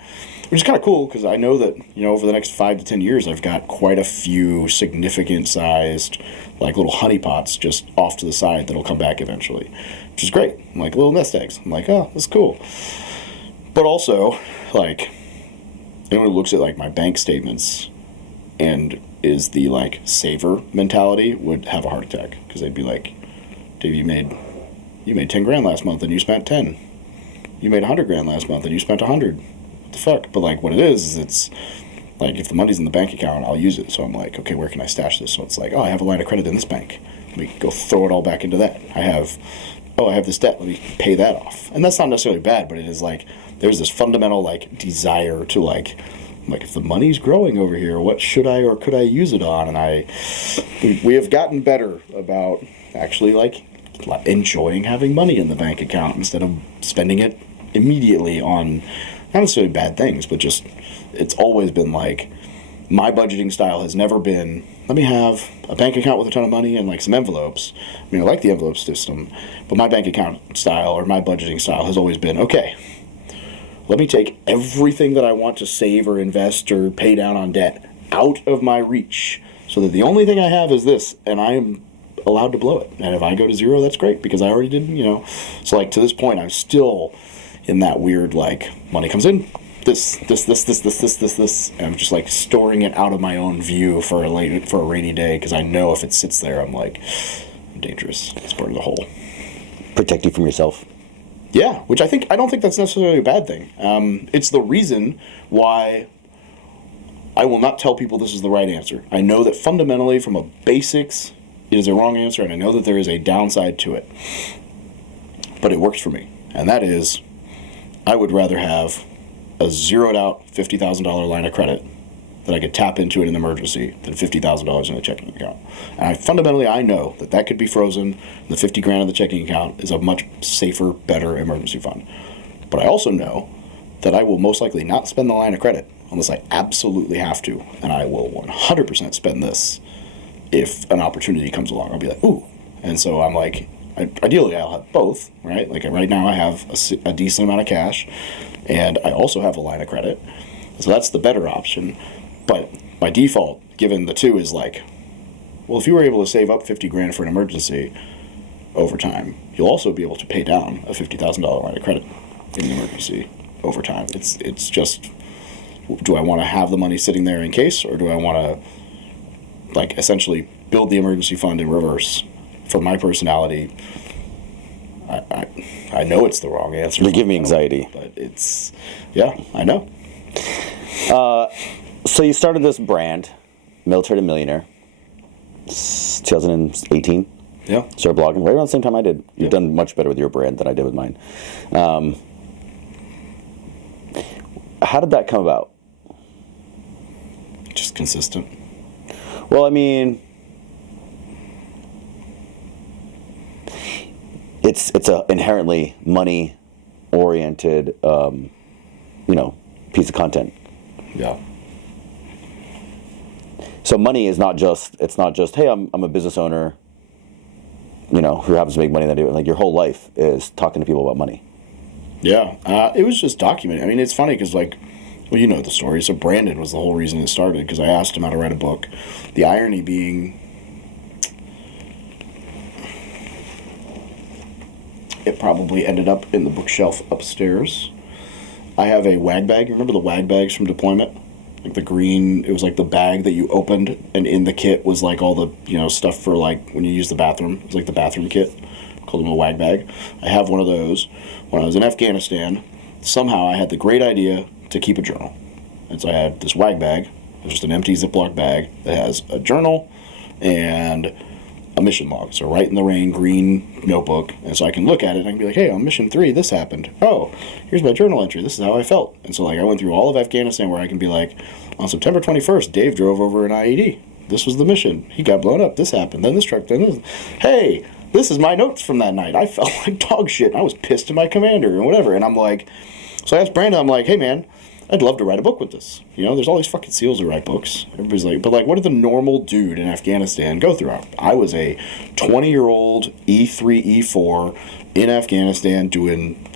which is kind of cool, because I know that, over the next 5 to 10 years, I've got quite a few significant sized, like, little honeypots just off to the side that'll come back eventually, which is great. I'm like, little nest eggs. I'm like, oh, that's cool. But also, like, anyone who looks at, like, my bank statements and is the, like, saver mentality would have a heart attack, because they'd be like, Dave, you made 10 grand last month and you spent 10. You made 100 grand last month and you spent 100. What the fuck? But, like, what it is it's like, if the money's in the bank account, I'll use it. So I'm like, okay, where can I stash this? So it's like, oh, I have a line of credit in this bank. Let me go throw it all back into that. I have this debt. Let me pay that off. And that's not necessarily bad, but it is like, there's this fundamental, like, desire to, like, if the money's growing over here, what should I or could I use it on? And we have gotten better about actually, like, enjoying having money in the bank account instead of spending it immediately on not necessarily bad things, but just, it's always been like, my budgeting style has never been, let me have a bank account with a ton of money and, like, some envelopes. I mean, I like the envelope system, but my bank account style or my budgeting style has always been, okay, let me take everything that I want to save or invest or pay down on debt out of my reach, so that the only thing I have is this, and allowed to blow it. And if I go to zero, that's great because I already did, So like to this point, I'm still in that weird like money comes in, this, and I'm just like storing it out of my own view for a rainy day because I know if it sits there, I'm like dangerous. It's part of the whole. Protect you from yourself. Yeah, which I don't think that's necessarily a bad thing. It's the reason why I will not tell people this is the right answer. I know that fundamentally, from a basics, it is a wrong answer, and I know that there is a downside to it. But it works for me, and that is, I would rather have a zeroed out $50,000 line of credit that I could tap into in an emergency than $50,000 in a checking account. And fundamentally, I know that could be frozen. The $50,000 in the checking account is a much safer, better emergency fund. But I also know that I will most likely not spend the line of credit unless I absolutely have to, and I will 100% spend this if an opportunity comes along. I'll be like, ooh. And so I'm like, ideally I'll have both, right? Like right now I have a decent amount of cash, and I also have a line of credit. So that's the better option. But by default, given the two is like, well, if you were able to save up $50,000 for an emergency over time, you'll also be able to pay down a $50,000 line of credit in an emergency over time. It's just, do I want to have the money sitting there in case, or do I want to like essentially build the emergency fund in reverse? For my personality, I know it's the wrong answer. You give me anxiety. But it's, yeah, I know. So you started this brand, Military to Millionaire, 2018. Yeah. Started blogging right around the same time I did. You've done much better with your brand than I did with mine. How did that come about? Just consistent. Well, I mean, it's a inherently money oriented, piece of content. Yeah. So money is not just, hey, I'm a business owner, who happens to make money that do it. Like your whole life is talking to people about money. Yeah. It was just documented. I mean, it's funny because the story. So Brandon was the whole reason it started because I asked him how to write a book. The irony being, it probably ended up in the bookshelf upstairs. I have a wag bag. Remember the wag bags from deployment? Like the green, it was like the bag that you opened, and in the kit was like all the, stuff for like when you use the bathroom. It was like the bathroom kit. Called them a wag bag. I have one of those. When I was in Afghanistan, somehow I had the great idea to keep a journal. And so I had this wag bag. It's just an empty Ziploc bag that has a journal and a mission log. So right in the rain, green notebook. And so I can look at it and I can be like, hey, on mission 3, this happened. Oh, here's my journal entry. This is how I felt. And so I went through all of Afghanistan where I can be like, on September 21st, Dave drove over an IED. This was the mission. He got blown up. This happened. Then this truck. Then this. Hey, this is my notes from that night. I felt like dog shit. And I was pissed at my commander and whatever. And I'm like, so I asked Brandon, I'm like, hey, man, I'd love to write a book with this. There's all these fucking SEALs who write books. Everybody's like, but what did the normal dude in Afghanistan go through? I was a 20-year-old E3, E4 in Afghanistan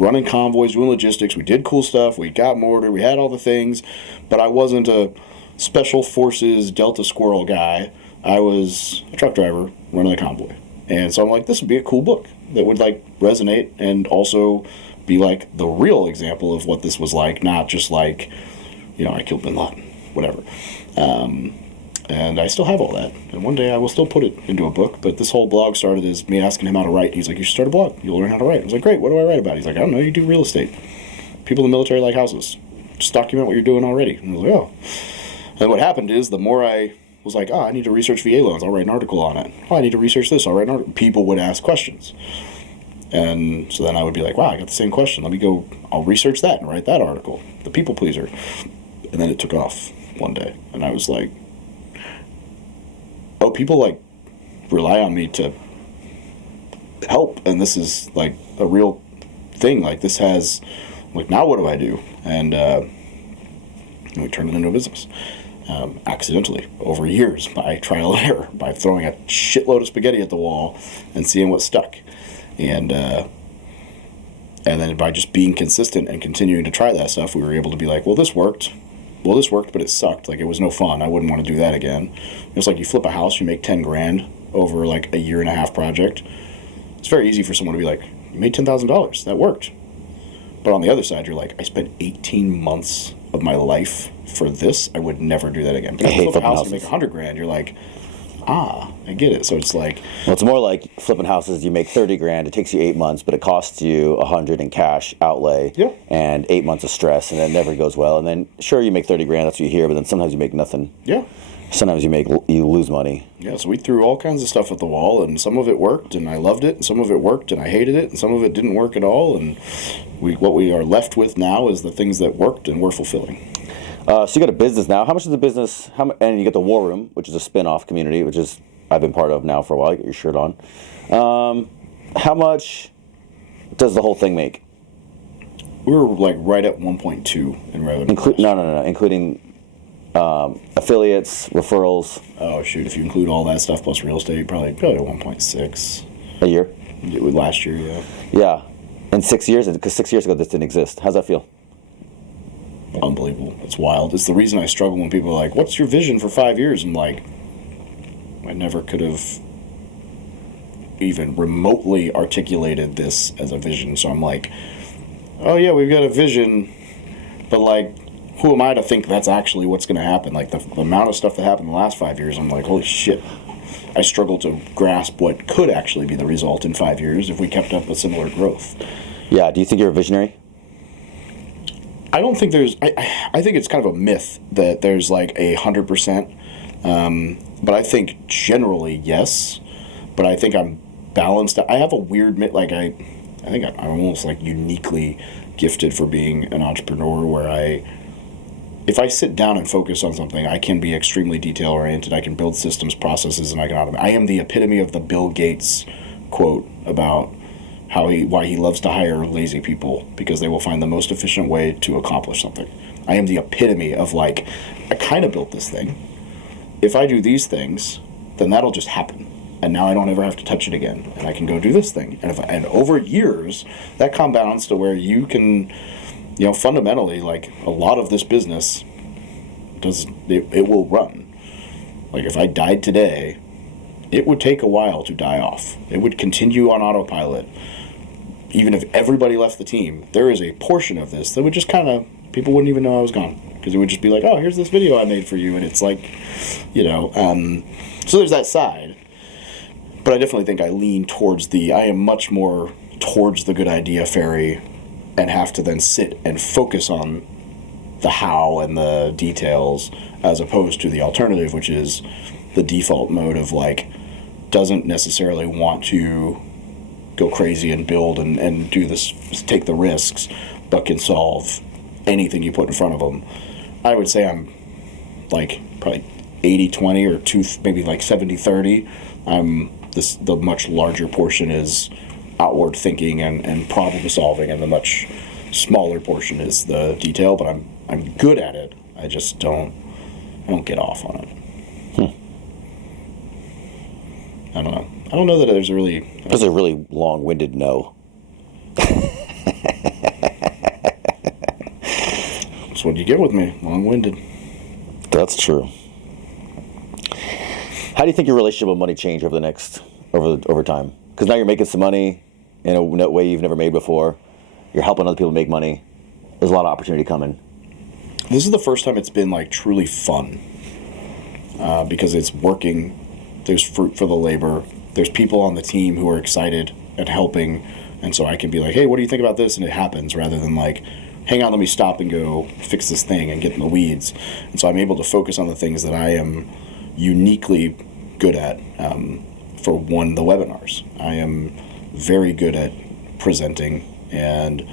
running convoys, doing logistics. We did cool stuff. We got mortar. We had all the things. But I wasn't a special forces Delta Squirrel guy. I was a truck driver running a convoy. And so I'm like, this would be a cool book that would resonate and also be the real example of what this was like, not just I killed Bin Laden, whatever. And I still have all that. And one day I will still put it into a book, but this whole blog started as me asking him how to write. He's like, you should start a blog. You'll learn how to write. I was like, great, what do I write about? He's like, I don't know, you do real estate. People in the military like houses. Just document what you're doing already. And I was like, oh. And what happened is the more I was like, I need to research VA loans, I'll write an article on it. I need to research this, I'll write an article. People would ask questions. And so then I would be like, wow, I got the same question. I'll research that and write that article. The people pleaser. And then it took off one day. And I was like, oh, people rely on me to help. And this is a real thing. This has, now what do I do? And we turned it into a business. Accidentally, over years, by trial and error, by throwing a shitload of spaghetti at the wall and seeing what stuck. And then by just being consistent and continuing to try that stuff, we were able to be like, well, this worked, but it sucked. It was no fun. I wouldn't want to do that again. It's like you flip a house, you make $10,000. over like a year and a half project, it's very easy for someone to be like, you made $10,000. That worked. But on the other side, you're like, I spent 18 months of my life for this. I would never do that again. But if you flip a house and make $100,000, you're like, I get it. So it's like, well, it's more like flipping houses. You make $30,000. It takes you 8 months, but it costs you $100 in cash outlay. Yeah. And 8 months of stress, and it never goes well. And then sure, you make $30,000. That's what you hear. But then sometimes you make nothing. Yeah. Sometimes you lose money. Yeah. So we threw all kinds of stuff at the wall, and some of it worked, and I loved it, and some of it worked, and I hated it, and some of it didn't work at all. And what we are left with now is the things that worked and were fulfilling. So you got a business now. How much is the business? And you get the War Room, which is a spin-off community, which is I've been part of now for a while. You get your shirt on. How much does the whole thing make? We were like right at 1.2 in revenue. No. Including affiliates, referrals. Oh shoot! If you include all that stuff plus real estate, probably at 1.6 a year. Last year, yeah. Yeah, in 6 years, because 6 years ago this didn't exist. How's that feel? Unbelievable. It's wild. It's the reason I struggle when people are like, what's your vision for 5 years? I'm like, I never could have even remotely articulated this as a vision. So I'm like, oh yeah, we've got a vision, but like, who am I to think that's actually what's going to happen? Like the amount of stuff that happened in the last 5 years, I'm like, holy shit. I struggle to grasp what could actually be the result in 5 years if we kept up with similar growth. Yeah. Do you think you're a visionary? I don't think there's. I think it's kind of a myth that there's like 100%. But I think generally yes. But I think I'm balanced. I have a weird I think I'm almost like uniquely gifted for being an entrepreneur. Where if I sit down and focus on something, I can be extremely detail oriented. I can build systems, processes, and I can automate. I am the epitome of the Bill Gates quote about why he loves to hire lazy people, because they will find the most efficient way to accomplish something. I am the epitome of like, I kind of built this thing. If I do these things, then that'll just happen. And now I don't ever have to touch it again. And I can go do this thing. And over years, that compounds to where you can, fundamentally, like a lot of this business it will run. Like if I died today, it would take a while to die off. It would continue on autopilot. Even if everybody left the team, there is a portion of this that would just people wouldn't even know I was gone. Because it would just be like, oh, here's this video I made for you. And it's like, so there's that side. But I definitely think I lean towards I am much more towards the good idea fairy, and have to then sit and focus on the how and the details, as opposed to the alternative, which is the default mode of like, doesn't necessarily want to go crazy and build and do this, take the risks, but can solve anything you put in front of them. I would say I'm like probably 80-20 or maybe like 70-30. The much larger portion is outward thinking and problem solving, and the much smaller portion is the detail, but I'm good at it. I just don't get off on it. I don't know. I don't know that there's a really... That's a really long-winded no. That's what you get with me, long-winded. That's true. How do you think your relationship with money changed over time? Because now you're making some money in a way you've never made before. You're helping other people make money. There's a lot of opportunity coming. This is the first time it's been like truly fun, because it's working. There's fruit for the labor. There's people on the team who are excited and helping, and so I can be like, hey, what do you think about this? And it happens, rather than like, hang on, let me stop and go fix this thing and get in the weeds. And so I'm able to focus on the things that I am uniquely good at. For one, the webinars. I am very good at presenting and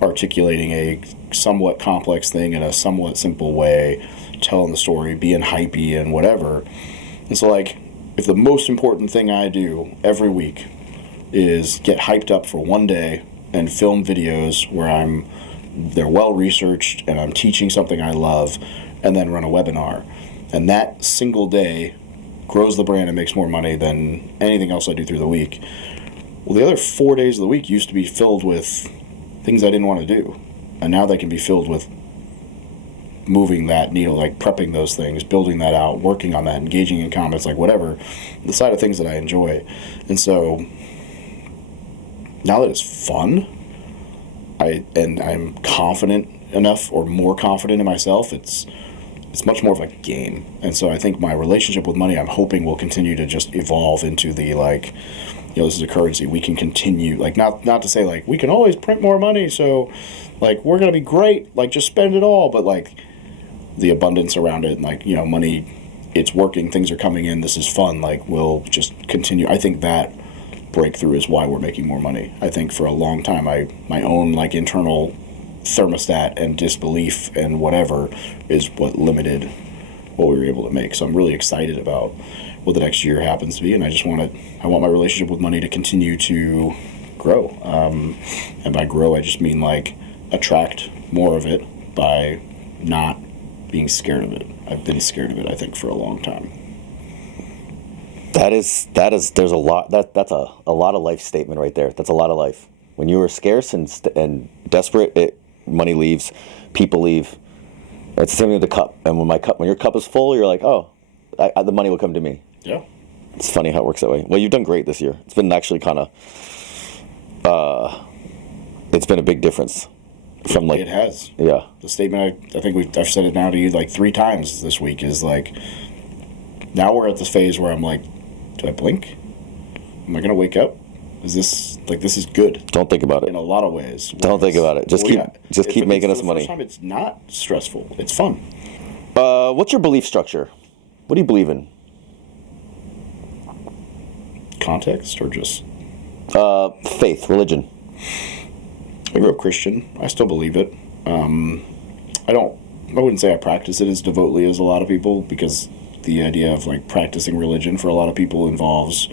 articulating a somewhat complex thing in a somewhat simple way, telling the story, being hypey and whatever. And so like, if the most important thing I do every week is get hyped up for one day and film videos where they're well researched and I'm teaching something I love, and then run a webinar, and that single day grows the brand and makes more money than anything else I do through the week. Well, the other 4 days of the week used to be filled with things I didn't want to do, and now they can be filled with moving that needle, like prepping those things, building that out, working on that, engaging in comments, like whatever, the side of things that I enjoy. And so now that it's fun, I'm confident enough, or more confident in myself, it's much more of a game. And so I think my relationship with money, I'm hoping, will continue to just evolve into the, like, this is a currency. We can continue, like, not to say, like, we can always print more money, so, like, we're going to be great, like, just spend it all. But, like, the abundance around it, and, like, money, it's working, things are coming in, this is fun, like, we'll just continue. I think that breakthrough is why we're making more money. I think for a long time, my own, like, internal thermostat and disbelief and whatever is what limited what we were able to make. So I'm really excited about what the next year happens to be, and I want my relationship with money to continue to grow. And by grow, I just mean, like, attract more of it by not being scared of it. I've been scared of it, I think, for a long time. There's a lot, that's a lot of life statement right there. That's a lot of life. When you are scarce and desperate, money leaves, people leave. It's the same with the cup. And when your cup is full, you're like, oh, the money will come to me. Yeah. It's funny how it works that way. Well, you've done great this year. It's been actually kind of, it's been a big difference. From, like, it has. Yeah. The statement, I think I've said it now to you like 3 times this week, is like, now we're at this phase where I'm like, do I blink? Am I going to wake up? Is this, like, this is good? Don't think about it. In a lot of ways. Don't think about it. Just keep making us money. For the first time, it's not stressful. It's fun. What's your belief structure? What do you believe in? Context or just? Faith, religion. I grew up Christian. I still believe it. I wouldn't say I practice it as devoutly as a lot of people, because the idea of, like, practicing religion for a lot of people involves,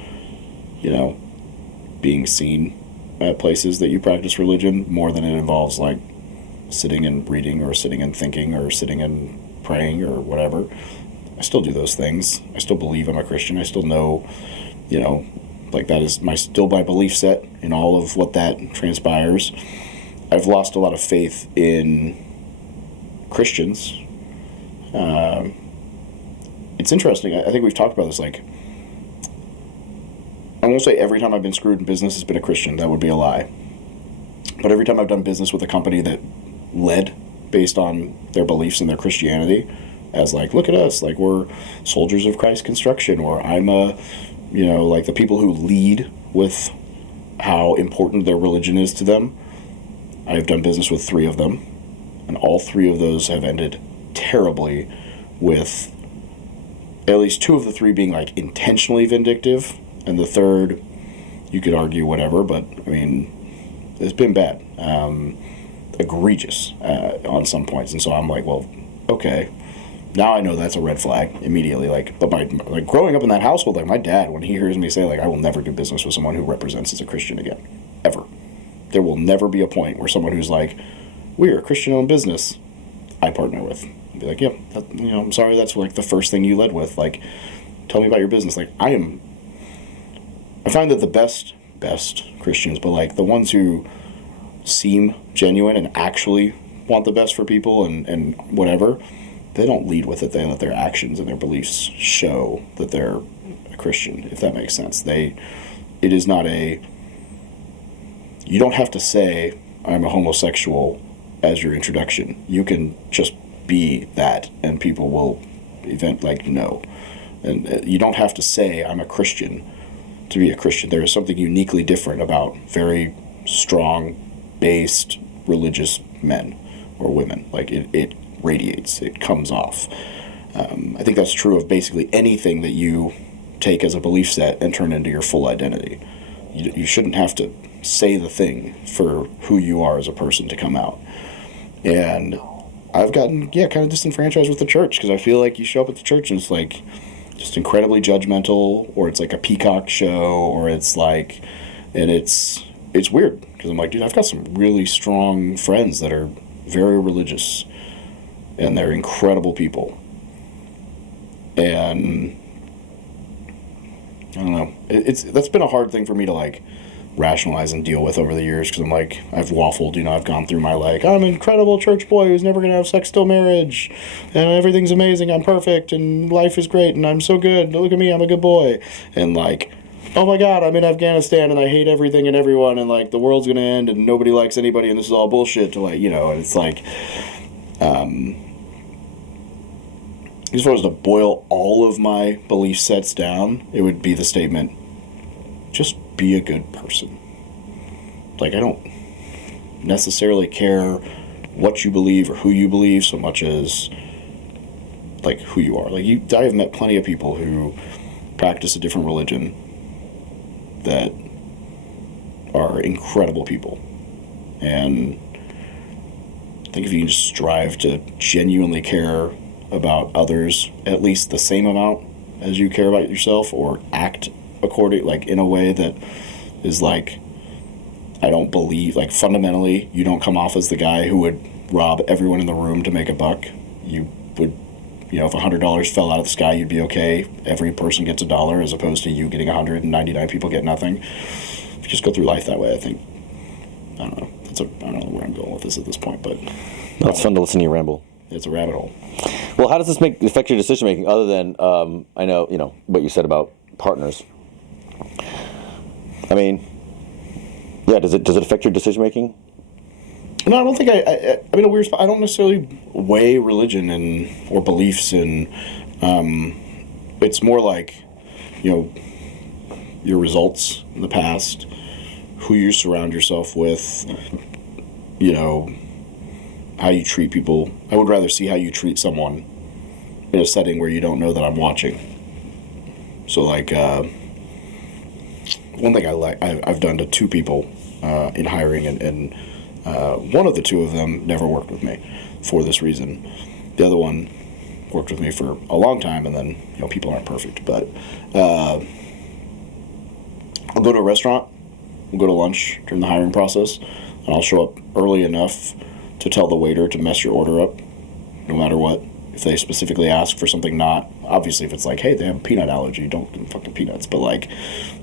being seen at places that you practice religion, more than it involves, like, sitting and reading or sitting and thinking or sitting and praying or whatever. I still do those things. I still believe I'm a Christian. I still know, like, that is still my belief set in all of what that transpires. I've lost a lot of faith in Christians. It's interesting. I think we've talked about this, like, I won't say every time I've been screwed in business has been a Christian. That would be a lie. But every time I've done business with a company that led based on their beliefs and their Christianity, as, like, look at us, like, we're soldiers of Christ construction, or I'm like, the people who lead with how important their religion is to them. I've done business with 3 of them, and all 3 of those have ended terribly, with at least 2 of the 3 being, like, intentionally vindictive, and the third, you could argue whatever, but, I mean, it's been bad. Egregious on some points. And so I'm like, well, okay, now I know that's a red flag immediately. Like, but like, growing up in that household, like, my dad, when he hears me say, like, I will never do business with someone who represents as a Christian again, ever. There will never be a point where someone who's like, we're a Christian-owned business, I partner with. I'd be like, yeah, I'm sorry, that's, like, the first thing you led with. Like, tell me about your business. Like, I find that the best Christians, but, like, the ones who seem genuine and actually want the best for people and whatever, they don't lead with it. They let their actions and their beliefs show that they're a Christian, if that makes sense. It is not you don't have to say, I'm a homosexual as your introduction. You can just be that, and people will know. And you don't have to say, I'm a Christian, to be a Christian. There is something uniquely different about very strong, based, religious men or women. Like, it radiates, it comes off. I think that's true of basically anything that you take as a belief set and turn into your full identity. You shouldn't have to say the thing for who you are as a person to come out. And I've gotten, kind of disenfranchised with the church, because I feel like you show up at the church and it's, like, just incredibly judgmental, or it's like a peacock show, or it's like, and it's weird, because I'm like, dude, I've got some really strong friends that are very religious, and they're incredible people. And I don't know, that's been a hard thing for me to, like, rationalize and deal with over the years, because I'm like, I've waffled, you know, I've gone through my, like, I'm an incredible church boy who's never going to have sex till marriage, and everything's amazing, I'm perfect, and life is great, and I'm so good, look at me, I'm a good boy, and like, oh my god, I'm in Afghanistan, and I hate everything and everyone, and like, the world's going to end, and nobody likes anybody, and this is all bullshit, to like, you know, and it's like, as far as to boil all of my belief sets down, it would be the statement, just be a good person. Like, I don't necessarily care what you believe or who you believe so much as, like, who you are. Like, I have met plenty of people who practice a different religion that are incredible people. And I think if you can just strive to genuinely care about others at least the same amount as you care about yourself, or act according, like, in a way that is like, I don't believe, like, fundamentally you don't come off as the guy who would rob everyone in the room to make a buck. You would, you know, if $100 fell out of the sky, you'd be okay. Every person gets $1 as opposed to you getting 199 people get nothing. If you just go through life that way, I think, I don't know. I don't know where I'm going with this at this point, but it's fun to listen to you ramble. It's a rabbit hole. Well, how does this affect your decision making? Other than I know, you know, what you said about partners. I mean, yeah. Does it affect your decision making? No, I don't think I mean, a weird spot. I don't necessarily weigh religion or beliefs in. It's more like, you know, your results in the past, who you surround yourself with, you know, how you treat people. I would rather see how you treat someone in a setting where you don't know that I'm watching. So, like, one thing I've done to two people in hiring, and one of the two of them never worked with me for this reason. The other one worked with me for a long time, and then, you know, people aren't perfect. But I'll go to a restaurant, we'll go to lunch during the hiring process, and I'll show up early enough to tell the waiter to mess your order up, no matter what. If they specifically ask for something not, obviously if it's like, hey, they have a peanut allergy, don't give them fucking peanuts. But like,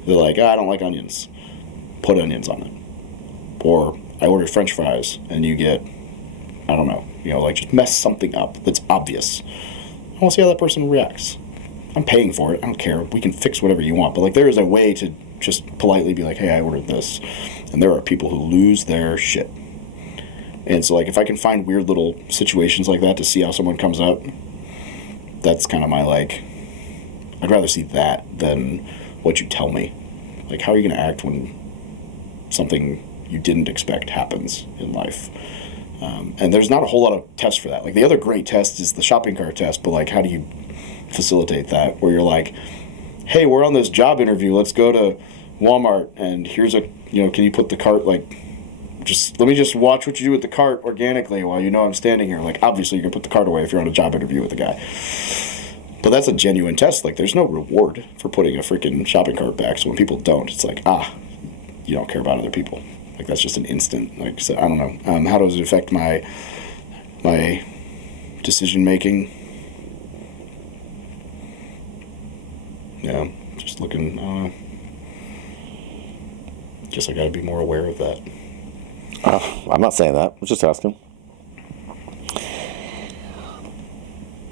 they're like, I don't like onions. Put onions on it. Or I ordered French fries, and you get, I don't know, you know, like, just mess something up that's obvious. I want to see how that person reacts. I'm paying for it. I don't care. We can fix whatever you want. But like, there is a way to just politely be like, hey, I ordered this. And there are people who lose their shit. And so, like, if I can find weird little situations like that to see how someone comes out, that's kind of my, like, I'd rather see that than what you tell me. Like, how are you going to act when something you didn't expect happens in life? And there's not a whole lot of tests for that. Like, the other great test is the shopping cart test, but, like, how do you facilitate that? Where you're like, hey, we're on this job interview, let's go to Walmart, and here's a, you know, can you put the cart, like, let me just watch what you do with the cart organically while you know I'm standing here. Like, obviously, you can put the cart away if you're on a job interview with a guy. But that's a genuine test. Like, there's no reward for putting a freaking shopping cart back. So when people don't, it's like, you don't care about other people. Like, that's just an instant. Like, so, I don't know. How does it affect my decision making? Yeah, just looking. Guess I got to be more aware of that. I'm not saying that. I was just asking.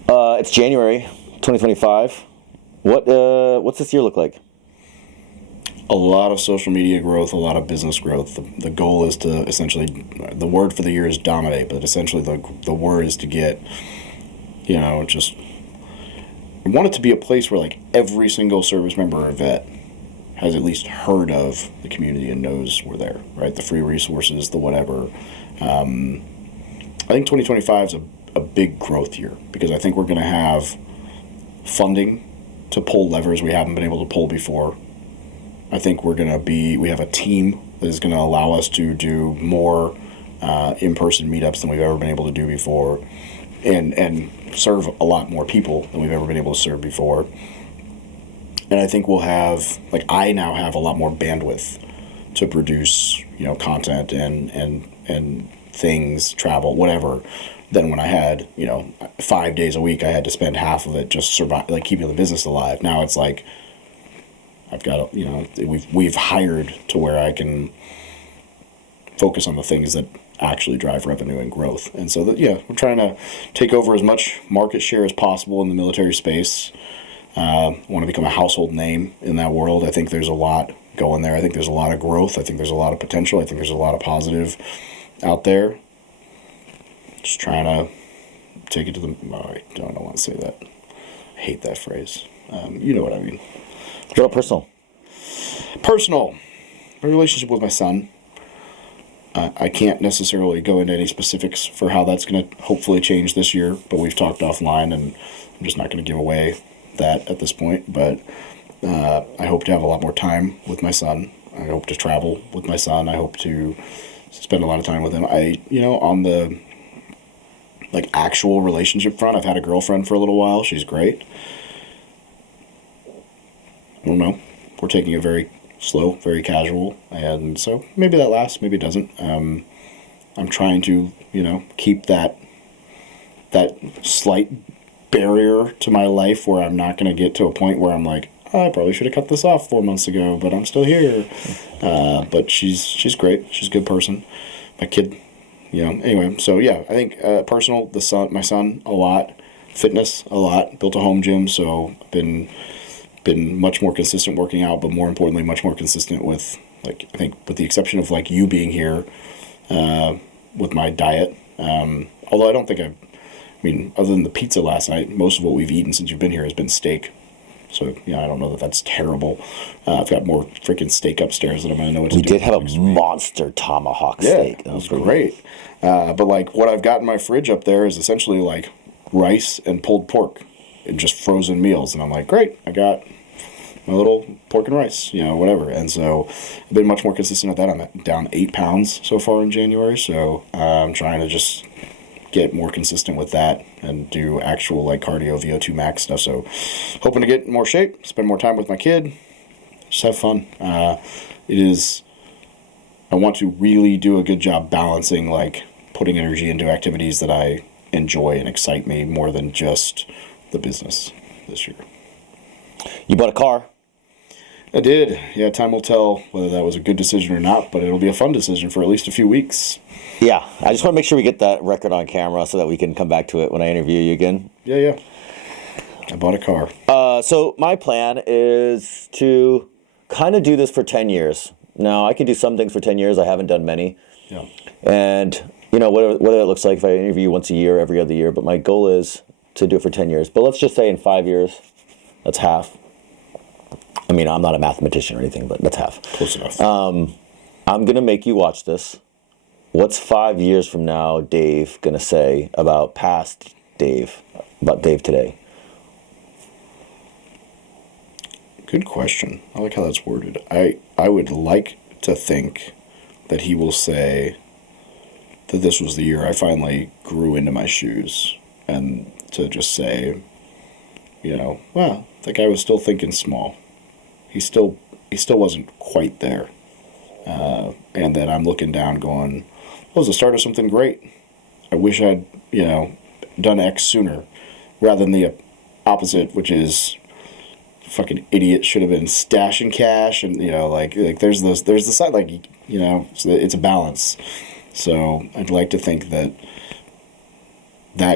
It's January 2025. What's this year look like? A lot of social media growth, a lot of business growth. The goal is to essentially, the word for the year is dominate, but essentially the word is to get, you know, just, I want it to be a place where, like, every single service member or vet has at least heard of the community and knows we're there, right? The free resources, the whatever. I think 2025 is a big growth year, because I think we're going to have funding to pull levers we haven't been able to pull before. I think we have a team that is going to allow us to do more in-person meetups than we've ever been able to do before, and serve a lot more people than we've ever been able to serve before. And I think we'll have, like, I now have a lot more bandwidth to produce, you know, content and things, travel, whatever, than when I had, you know, 5 days a week. I had to spend half of it just survive, like, keeping the business alive. Now it's like, I've got, we've hired to where I can focus on the things that actually drive revenue and growth. And so, we're trying to take over as much market share as possible in the military space. Want to become a household name in that world. I think there's a lot going there. I think there's a lot of growth. I think there's a lot of potential. I think there's a lot of positive out there. Just trying to take it to the... Oh, I don't want to say that. I hate that phrase. You know what I mean. Real personal. Personal. My relationship with my son. I can't necessarily go into any specifics for how that's going to hopefully change this year, but we've talked offline, and I'm just not going to give away that at this point. But I hope to have a lot more time with my son. I hope to travel with my son. I hope to spend a lot of time with him. On the actual relationship front, I've had a girlfriend for a little while. She's great. I don't know. We're taking it very slow, very casual, and so maybe that lasts, maybe it doesn't. I'm trying to, keep that slight barrier to my life where I'm not going to get to a point where I'm like, oh, I probably should have cut this off 4 months ago, but I'm still here. But she's great. She's a good person. My kid, anyway. So I think personal, my son, a lot. Fitness, a lot. Built a home gym, so been much more consistent working out, but more importantly, much more consistent with, I think with the exception of you being here, with my diet. Although I don't think other than the pizza last night, most of what we've eaten since you've been here has been steak. So, I don't know that that's terrible. I've got more freaking steak upstairs that I'm going to know what to do. We did have a monster tomahawk steak. That was great. But what I've got in my fridge up there is essentially rice and pulled pork and just frozen meals. And I'm like, great, I got my little pork and rice, whatever. And so I've been much more consistent at that. I'm down 8 pounds so far in January. So I'm trying to just get more consistent with that and do actual cardio VO2 max stuff. So hoping to get in more shape, spend more time with my kid, just have fun. I want to really do a good job balancing putting energy into activities that I enjoy and excite me more than just the business this year. You bought a car. I did. Yeah, time will tell whether that was a good decision or not, but it'll be a fun decision for at least a few weeks. Yeah, I just want to make sure we get that record on camera so that we can come back to it when I interview you again. Yeah. I bought a car. So my plan is to kind of do this for 10 years. Now, I can do some things for 10 years. I haven't done many. Yeah. And, what it looks like if I interview once a year, every other year. But my goal is to do it for 10 years. But let's just say in 5 years, that's half. I'm not a mathematician or anything, but that's half. Close enough. I'm going to make you watch this. What's 5 years from now Dave going to say about past Dave, about Dave today? Good question. I like how that's worded. I would like to think that he will say that this was the year I finally grew into my shoes, and to just say, wow, that guy was still thinking small. He still wasn't quite there. And then I'm looking down going, well, it was the start of something great. I wish I'd, done X sooner, rather than the opposite, which is fucking idiot should have been stashing cash, and there's the side, so it's a balance. So I'd like to think that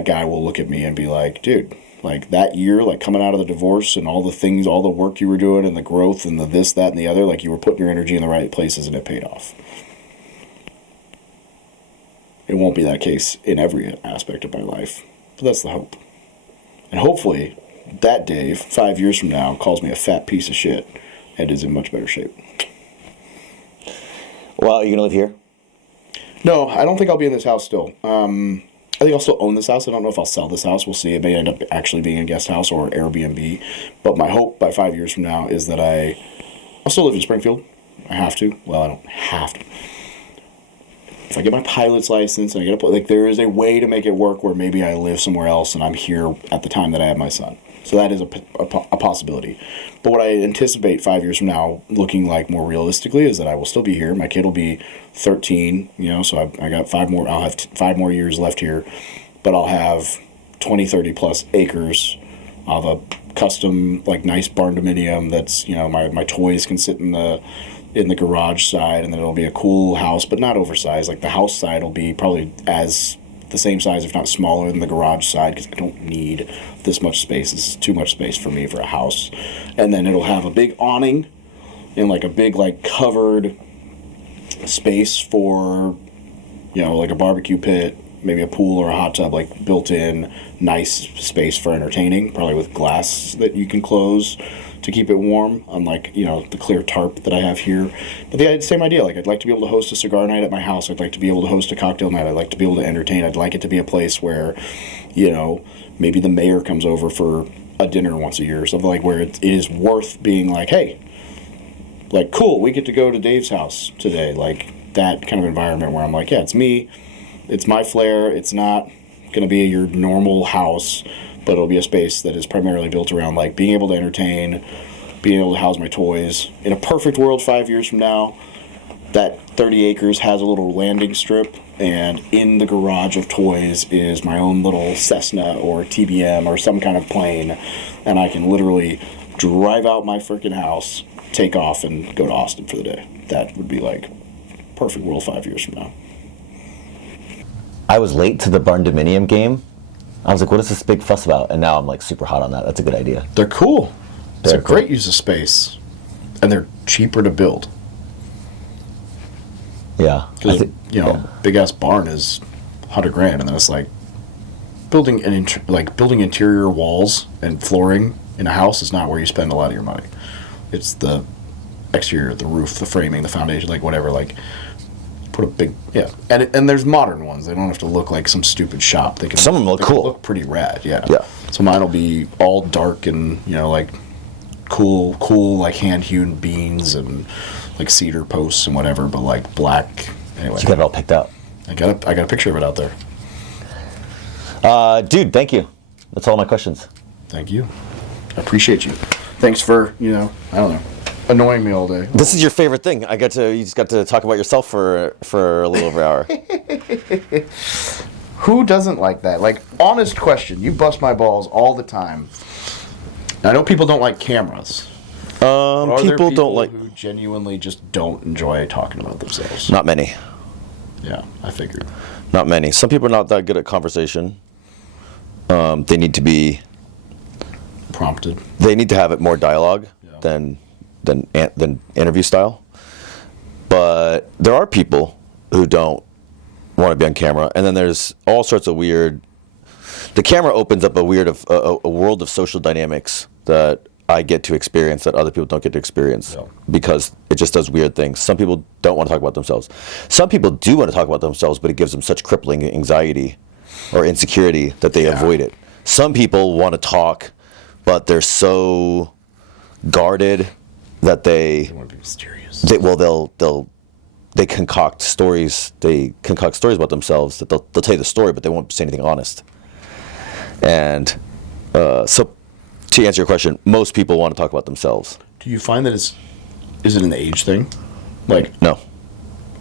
guy will look at me and be like, dude, that year, coming out of the divorce and all the things, all the work you were doing and the growth and the this, that, and the other, you were putting your energy in the right places and it paid off. It won't be that case in every aspect of my life, but that's the hope. And hopefully that Dave, 5 years from now, calls me a fat piece of shit and is in much better shape. Well, are you going to live here? No, I don't think I'll be in this house still. I think I'll still own this house. I don't know if I'll sell this house. We'll see. It may end up actually being a guest house or Airbnb. But my hope by 5 years from now is that I'll still live in Springfield. I have to. Well, I don't have to. If I get my pilot's license and I get there is a way to make it work where maybe I live somewhere else and I'm here at the time that I have my son. So that is a possibility. But what I anticipate 5 years from now, looking more realistically, is that I will still be here. My kid will be 13, so I got 5 more. I'll have 5 more years left here, but I'll have 20, 30 plus acres. I'll have a custom, like, nice barn dominium that's, my toys can sit in the garage side, and then it'll be a cool house, but not oversized. Like, the house side will be probably the same size, if not smaller, than the garage side, because I don't need this much space. This is too much space for me for a house. And then it'll have a big awning and, like, a big, like, covered space for, like a barbecue pit, maybe a pool or a hot tub, like, built in, nice space for entertaining, probably with glass that you can close to keep it warm, unlike, the clear tarp that I have here. But the same idea, like, I'd like to be able to host a cigar night at my house. I'd like to be able to host a cocktail night. I'd like to be able to entertain. I'd like it to be a place where, maybe the mayor comes over for a dinner once a year or something, like, where it is worth being like, hey, like, cool, we get to go to Dave's house today. Like, that kind of environment where I'm like, yeah, it's me, it's my flair, it's not going to be your normal house, but it'll be a space that is primarily built around, like, being able to entertain, being able to house my toys. In a perfect world 5 years from now, that 30 acres has a little landing strip, and in the garage of toys is my own little Cessna or TBM or some kind of plane, and I can literally drive out my freaking house, take off, and go to Austin for the day. That would be, like, perfect world 5 years from now. I was late to the barn dominium game. I was like, what is this big fuss about? And now I'm, like, super hot on that. That's a good idea. They're cool. It's a great use of space, and they're cheaper to build. Yeah. Because, big ass barn is $100,000, and then it's like building interior walls and flooring in a house is not where you spend a lot of your money. It's the exterior, the roof, the framing, the foundation, like, whatever. Like, put a big and there's modern ones. They don't have to look like some stupid shop. They can. Some of them look cool. Look pretty rad. Yeah. Yeah. So mine will be all dark and like cool like hand hewn beams and like cedar posts and whatever, but like black. Anyway, You got it all picked out. I got a picture of it out there. Dude, thank you. That's all my questions. Thank you. I appreciate you. Thanks for I don't know, annoying me all day. This is your favorite thing. You just got to talk about yourself for a little over an hour. Who doesn't like that? Like, honest question. You bust my balls all the time. I know people don't like cameras. People don't like who genuinely just don't enjoy talking about themselves. Not many. Yeah, I figured. Not many. Some people are not that good at conversation. They need to be Prompted. They need to have it more dialogue than interview style. But there are people who don't want to be on camera, and then there's all sorts of weird. The camera opens up a world of social dynamics that I get to experience that other people don't get to experience because it just does weird things. Some people don't want to talk about themselves. Some people do want to talk about themselves, but it gives them such crippling anxiety or insecurity that they avoid it. Some people want to talk, but they're so guarded that they want to be mysterious. They concoct stories. They concoct stories about themselves that they'll tell you the story, but they won't say anything honest. And so, to answer your question, most people want to talk about themselves. Do you find that is it an age thing? Like, no.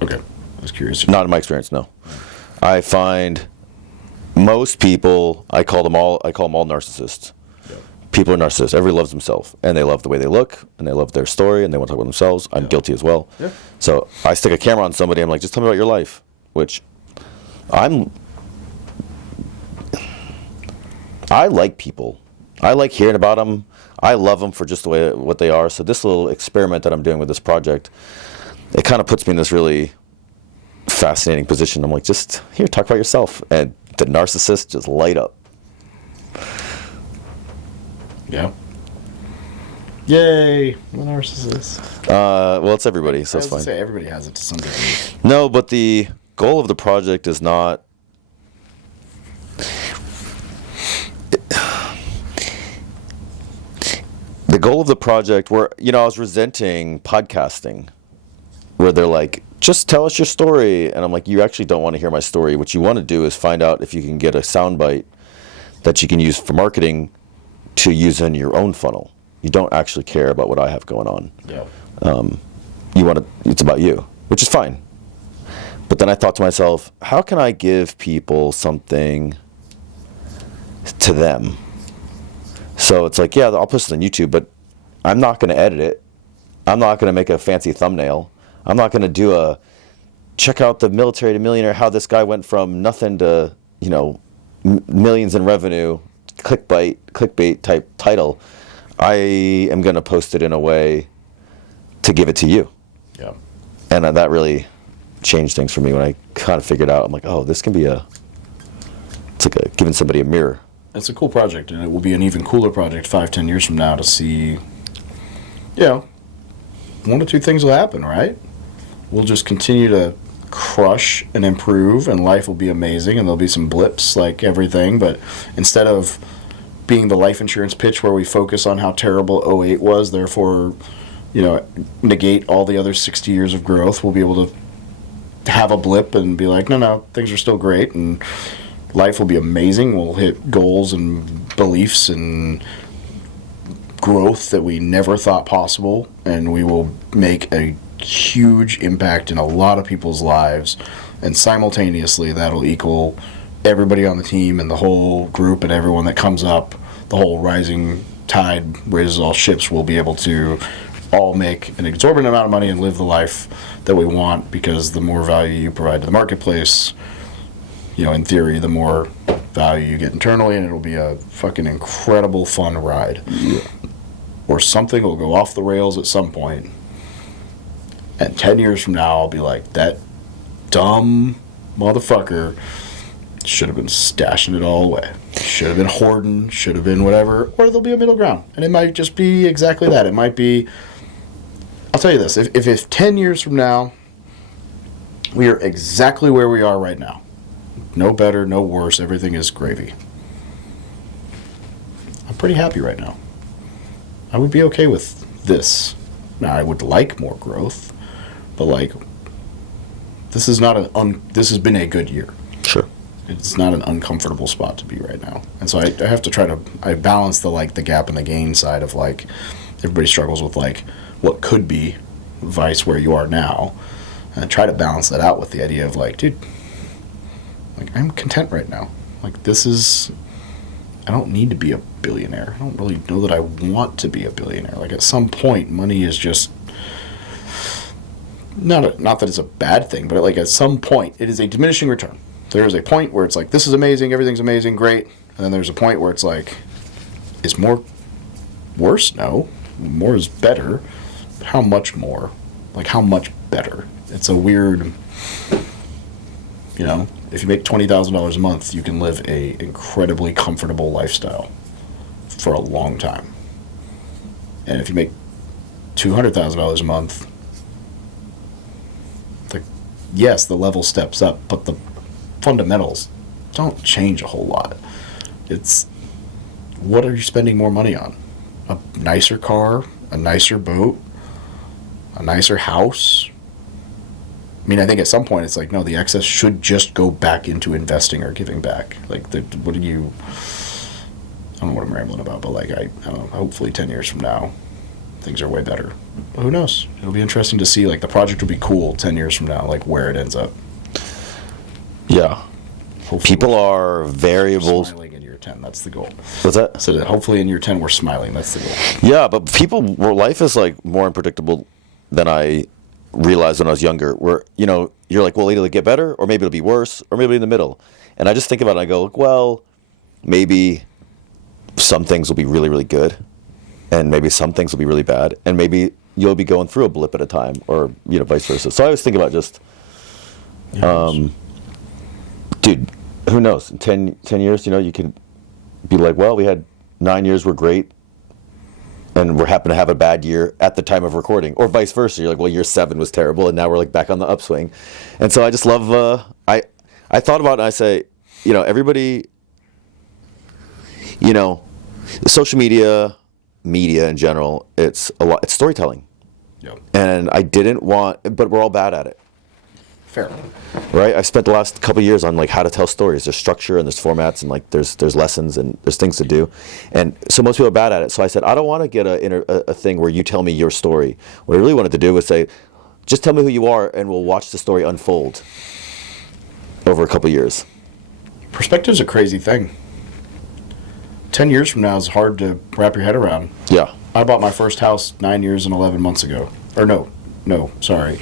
Okay, I was curious. Not in my experience. No. I find most people. I call them all narcissists. Yeah. People are narcissists. Everybody loves themselves, and they love the way they look, and they love their story, and they want to talk about themselves. I'm guilty as well. Yeah. So I stick a camera on somebody. I'm like, just tell me about your life, which I like people. I like hearing about them. I love them for just the way what they are. So this little experiment that I'm doing with this project, it kind of puts me in this really fascinating position. I'm like, just here, talk about yourself, and the narcissist just light up. Yeah. Yay, I'm a narcissist. Well, it's everybody, so it's fine. Say everybody has it to some degree. No, but the goal of the project is not. The goal of the project, where I was resenting podcasting, where they're like, just tell us your story, and I'm like, you actually don't want to hear my story. What you want to do is find out if you can get a soundbite that you can use for marketing to use in your own funnel. You don't actually care about what I have going on. Yeah. It's about you, which is fine. But then I thought to myself, how can I give people something to them? So it's like, yeah, I'll post it on YouTube, but I'm not going to edit it. I'm not going to make a fancy thumbnail. I'm not going to do a check out the Military to Millionaire, how this guy went from nothing to, millions in revenue, clickbait type title. I am going to post it in a way to give it to you. Yeah. And that really changed things for me when I kind of figured out, I'm like, oh, this can be it's like giving somebody a mirror. It's a cool project, and it will be an even cooler project 5-10 years from now to see, one or two things will happen, right? We'll just continue to crush and improve, and life will be amazing, and there'll be some blips like everything, but instead of being the life insurance pitch where we focus on how terrible '08 was, therefore, negate all the other 60 years of growth, we'll be able to have a blip and be like, no, things are still great, and life will be amazing. We'll hit goals and beliefs and growth that we never thought possible, and we will make a huge impact in a lot of people's lives, and simultaneously that'll equal everybody on the team and the whole group and everyone that comes up. The whole rising tide raises all ships. We'll be able to all make an exorbitant amount of money and live the life that we want, because the more value you provide to the marketplace, in theory, the more value you get internally, and it'll be a fucking incredible fun ride. Yeah. Or something will go off the rails at some point, and 10 years from now, I'll be like, that dumb motherfucker should have been stashing it all away. Should have been hoarding, should have been whatever, or there'll be a middle ground. And it might just be exactly that. It might be, I'll tell you this, if 10 years from now, we are exactly where we are right now, no better, no worse, everything is gravy, I'm pretty happy right now. I would be okay with this. Now, I would like more growth, but this is not this has been a good year. Sure. It's not an uncomfortable spot to be right now. And so I have to try to, I balance the gap and the gain side of everybody struggles with what could be vice where you are now. And I try to balance that out with the idea of dude, I'm content right now. This is, I don't need to be a billionaire. I don't really know that I want to be a billionaire. At some point, money is just, not that it's a bad thing, but at some point, it is a diminishing return. There is a point where it's this is amazing, everything's amazing, great. And then there's a point where it's is more worse? No. More is better. How much more? How much better? It's a weird, if you make $20,000 a month, you can live a incredibly comfortable lifestyle for a long time. And if you make $200,000 a month, yes, the level steps up, but the fundamentals don't change a whole lot. It's, what are you spending more money on? A nicer car, a nicer boat, a nicer house? I think at some point it's no, the excess should just go back into investing or giving back. I don't know what I'm rambling about, but I don't know, hopefully 10 years from now, things are way better. But who knows? It'll be interesting to see, the project will be cool 10 years from now, where it ends up. Yeah. Hopefully people are variables. Smiling in year 10, that's the goal. What's that? So that hopefully in year 10 we're smiling, that's the goal. Yeah, but life is more unpredictable than I realized when I was younger, where, you're well, it'll get better, or maybe it'll be worse, or maybe in the middle. And I just think about it and I go, well, maybe some things will be really, really good, and maybe some things will be really bad, and maybe you'll be going through a blip at a time, or, vice versa. So I always think about just, dude, who knows? In 10 years, you can be well, we had 9 years were great, and we're happen to have a bad year at the time of recording, or vice versa. You're well, year 7 was terrible, and now we're back on the upswing. And so I just love. I thought about it, and I say, everybody, social media in general, it's a lot. It's storytelling. Yep. And I didn't want, but we're all bad at it. Fair. Right? I've spent the last couple of years on how to tell stories. There's structure and there's formats and there's lessons and there's things to do. And so most people are bad at it. So I said, I don't want to get a thing where you tell me your story. What I really wanted to do was say, just tell me who you are and we'll watch the story unfold over a couple of years. Perspective's a crazy thing. 10 years from now is hard to wrap your head around. Yeah. I bought my first house 9 years and 11 months ago. Or no, sorry.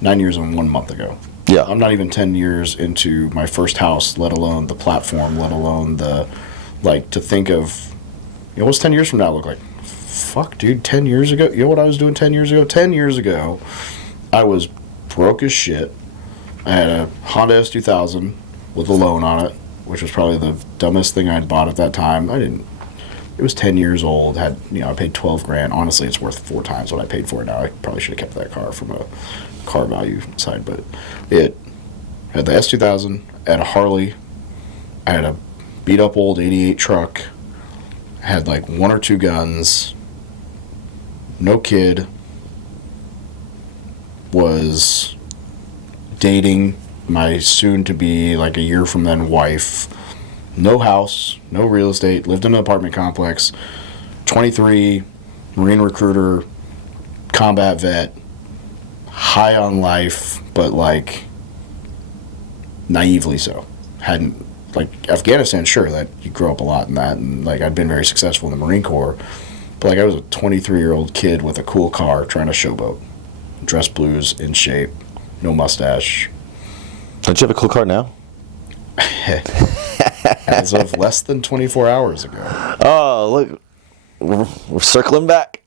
9 years and 1 month ago. Yeah. I'm not even 10 years into my first house, let alone the platform, let alone the, like, to think of, what's 10 years from now look like? Fuck, dude, 10 years ago? You know what I was doing 10 years ago? 10 years ago, I was broke as shit. I had a Honda S2000 with a loan on it, which was probably the dumbest thing I'd bought at that time. It was 10 years old, I paid $12,000. Honestly, it's worth 4 times what I paid for it now. I probably should have kept that car from a car value side, but it had the S2000, I had a Harley, I had a beat up old 88 truck, I had like 1 or 2 guns, no kid, was dating my soon to be like a year from then wife, no house, no real estate, lived in an apartment complex, 23, Marine recruiter, combat vet, high on life, but like naively so. Hadn't, like, Afghanistan, sure, that you grow up a lot in that, and like I'd been very successful in the Marine Corps, but like I was a 23-year-old kid with a cool car trying to showboat, dress blues, in shape, no mustache. Don't you have a cool car now? As of less than 24 hours ago. Oh, look, we're circling back.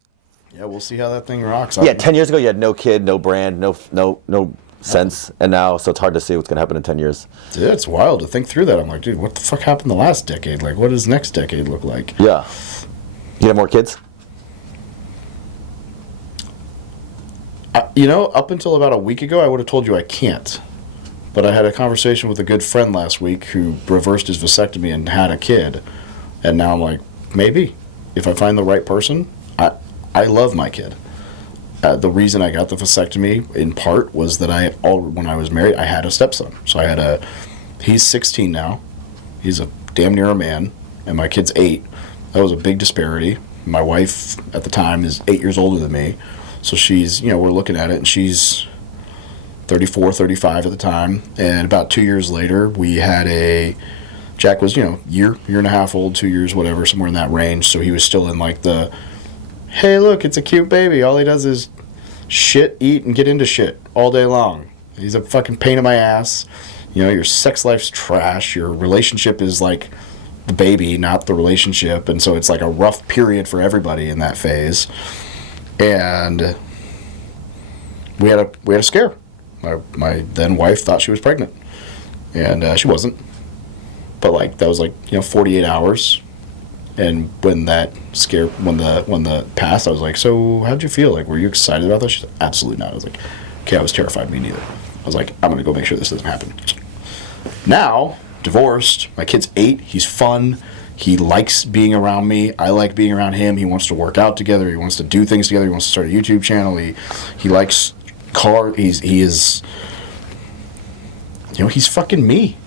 Yeah, we'll see how that thing rocks. Yeah, 10 years ago you had no kid, no brand, no sense, and now so it's hard to see what's gonna happen in 10 years. Dude, it's wild to think through that. I'm like, dude, what the fuck happened the last decade? Like, what does next decade look like? Yeah. You have more kids? Up until about a week ago, I would have told you I can't. But I had a conversation with a good friend last week who reversed his vasectomy and had a kid. And now I'm like, maybe. If I find the right person, I love my kid. The reason I got the vasectomy, in part, was that when I was married, I had a stepson. So he's 16 now. He's a damn near a man. And my kid's 8. That was a big disparity. My wife, at the time, is 8 years older than me. So she's, we're looking at it, and she's 34, 35 at the time. And about 2 years later, we had Jack was, year and a half old, 2 years, whatever, somewhere in that range. So he was still in like the, hey, look, it's a cute baby. All he does is shit, eat, and get into shit all day long. He's a fucking pain in my ass. Your sex life's trash. Your relationship is like the baby, not the relationship. And so it's like a rough period for everybody in that phase. And we had a scare. My then wife thought she was pregnant, and she wasn't. But like that was 48 hours, and when that scare when the passed, I was like, so how'd you feel? Like, were you excited about this? She's like, absolutely not. I was like, okay, I was terrified. Me neither. I was like, I'm gonna go make sure this doesn't happen. Now, divorced. My kid's 8. He's fun. He likes being around me. I like being around him. He wants to work out together. He wants to do things together. He wants to start a YouTube channel. He likes car. He is. He's fucking me.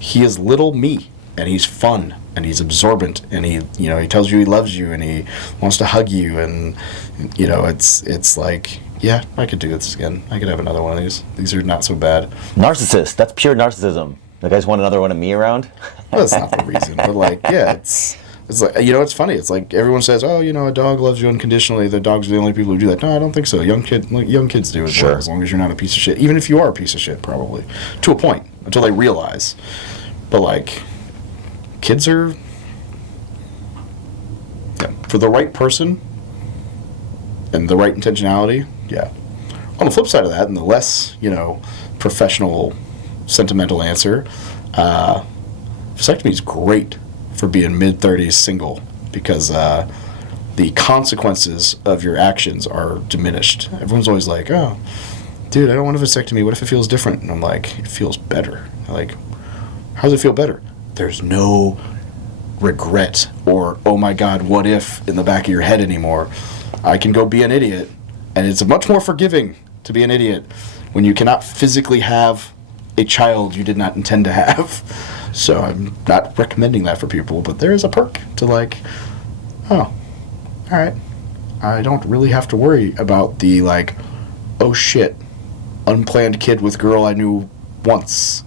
He is little me, and he's fun, and he's absorbent, and he tells you he loves you, and he wants to hug you, and it's like, yeah, I could do this again. I could have another one of these. These are not so bad. Narcissist. That's pure narcissism. Like, I just want another one of me around. Well, that's not the reason, but like, yeah, it's like, it's funny. It's like everyone says, oh, a dog loves you unconditionally. The dogs are the only people who do that. No, I don't think so. Young kids do as well, as long as you're not a piece of shit. Even if you are a piece of shit, probably to a point until they realize. But like, kids are, for the right person and the right intentionality. Yeah. On the flip side of that, and the less professional, sentimental answer, vasectomy is great for being mid-30s single, because the consequences of your actions are diminished. Everyone's always like, oh, dude, I don't want a vasectomy. What if it feels different? And I'm like, it feels better. Like, how does it feel better? There's no regret or, oh my God, what if in the back of your head anymore. I can go be an idiot, and it's much more forgiving to be an idiot when you cannot physically have a child you did not intend to have. So I'm not recommending that for people, but there is a perk to like, oh, all right, I don't really have to worry about the like, oh shit, unplanned kid with girl I knew once.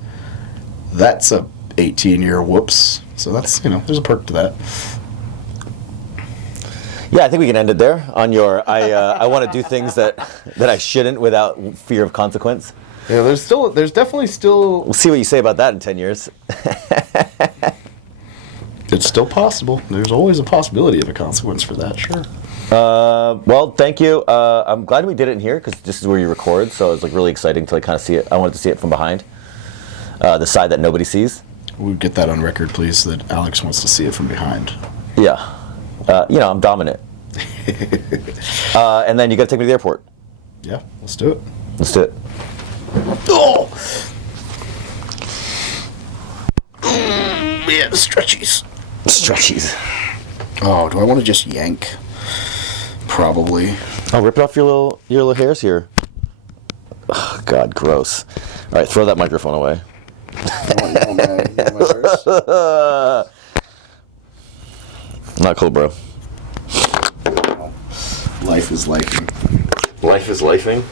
That's a 18-year whoops. So that's, there's a perk to that. Yeah, I think we can end it there on your I want to do things that I shouldn't without fear of consequence. Yeah, there's definitely still... We'll see what you say about that in 10 years. It's still possible. There's always a possibility of a consequence for that, sure. Well, thank you. I'm glad we did it in here because this is where you record, so it's like really exciting to like kind of see it. I wanted to see it from behind, the side that nobody sees. We'll get that on record, please, that Alex wants to see it from behind. Yeah. I'm dominant. And then you got to take me to the airport. Yeah, let's do it. Let's do it. Oh! Yeah, the stretchies. Stretchies. Oh, do I want to just yank? Probably. Oh, rip it off your little hairs here. Oh, God, gross. All right, throw that microphone away. Not cool, bro. Life is lifing. Life is lifing?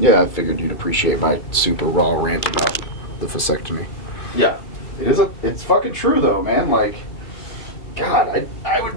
Yeah, I figured you'd appreciate my super raw rant about the vasectomy. Yeah. It's fucking true though, man. Like, God, I would be